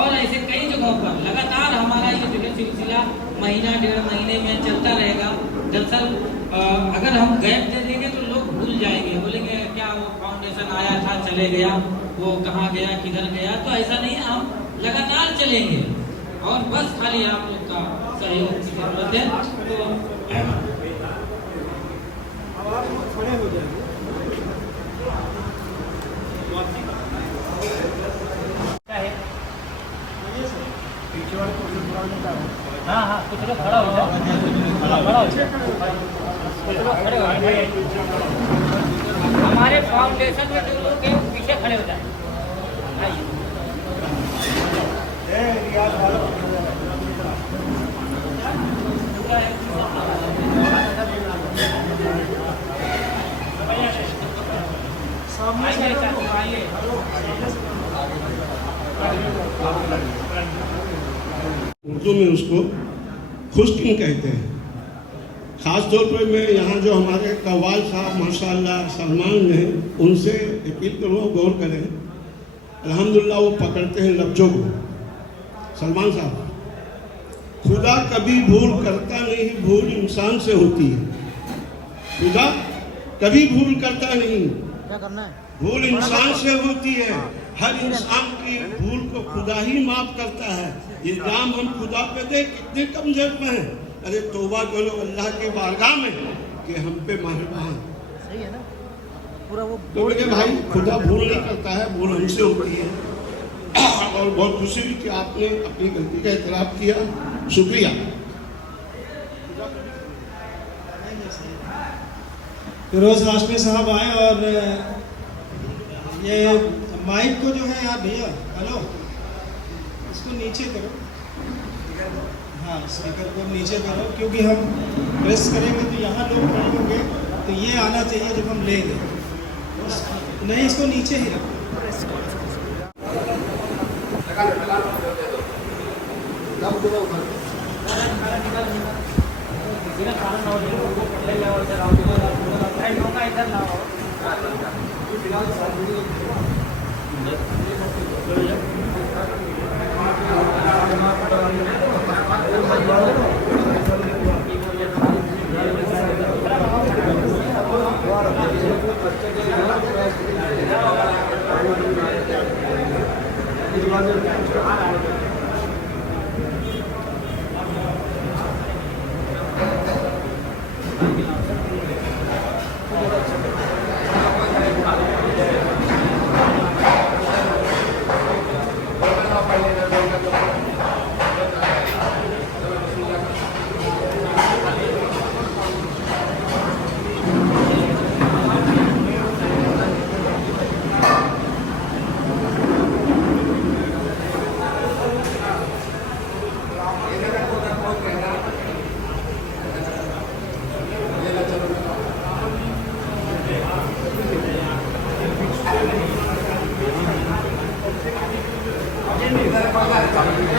और ऐसे कई जगहों पर लगातार हमारा ये जो है सिलसिला महीना डेढ़ महीने में चलता रहेगा। दरअसल अगर हम गैप दे देंगे तो लोग भूल जाएंगे, बोलेंगे क्या वो फाउंडेशन आया था चले गया, वो कहाँ गया किधर गया। तो ऐसा नहीं है, हम लगातार चलेंगे और बस खाली आप लोग का सहयोग की जरूरत है। तो खड़े हो जाएंगे। हाँ हाँ, कुछ लोग खड़ा हो जाए, खड़ा हो जाए, कुछ लोग खड़े हो जाए, हमारे फाउंडेशन में जो लोग हैं पीछे खड़े हो जाए। उर्दू में उसको खुश्किन कहते हैं। ख़ास तौर पर मैं यहाँ जो हमारे कव्वाल साहब माशाअल्लाह सलमान हैं, उनसे अपील करूँ गौर करें। अल्हम्दुलिल्लाह वो पकड़ते हैं लफ्ज़ों को। सलमान साहब, खुदा कभी भूल करता नहीं, भूल इंसान से होती है। खुदा कभी भूल करता नहीं, क्या करना है, भूल इंसान से होती है। हर इंसान की भूल को खुदा ही माफ करता है। इल्जाम हम खुदा पे दे कितने कम जज्ब हैं। अरे तौबा करो अल्लाह के बारगाह में कि हम पे मेहरबान। सही है ना पूरा वो। तो मेरे भाई, खुदा भूल नहीं करता है, भूल हमसे होती है। और बहुत खुशी हुई कि आपने अपनी गलती का एतराफ़ किया, शुक्रिया। फिरोज हाशमी साहब आए और ये माइक को जो है यार भैया, हेलो, इसको नीचे करो। हाँ, स्पीकर को नीचे करो, क्योंकि हम प्रेस करेंगे तो यहाँ लोग खड़े होंगे, तो ये आना चाहिए जब हम लेंगे। नहीं, इसको नीचे ही रखो। इधर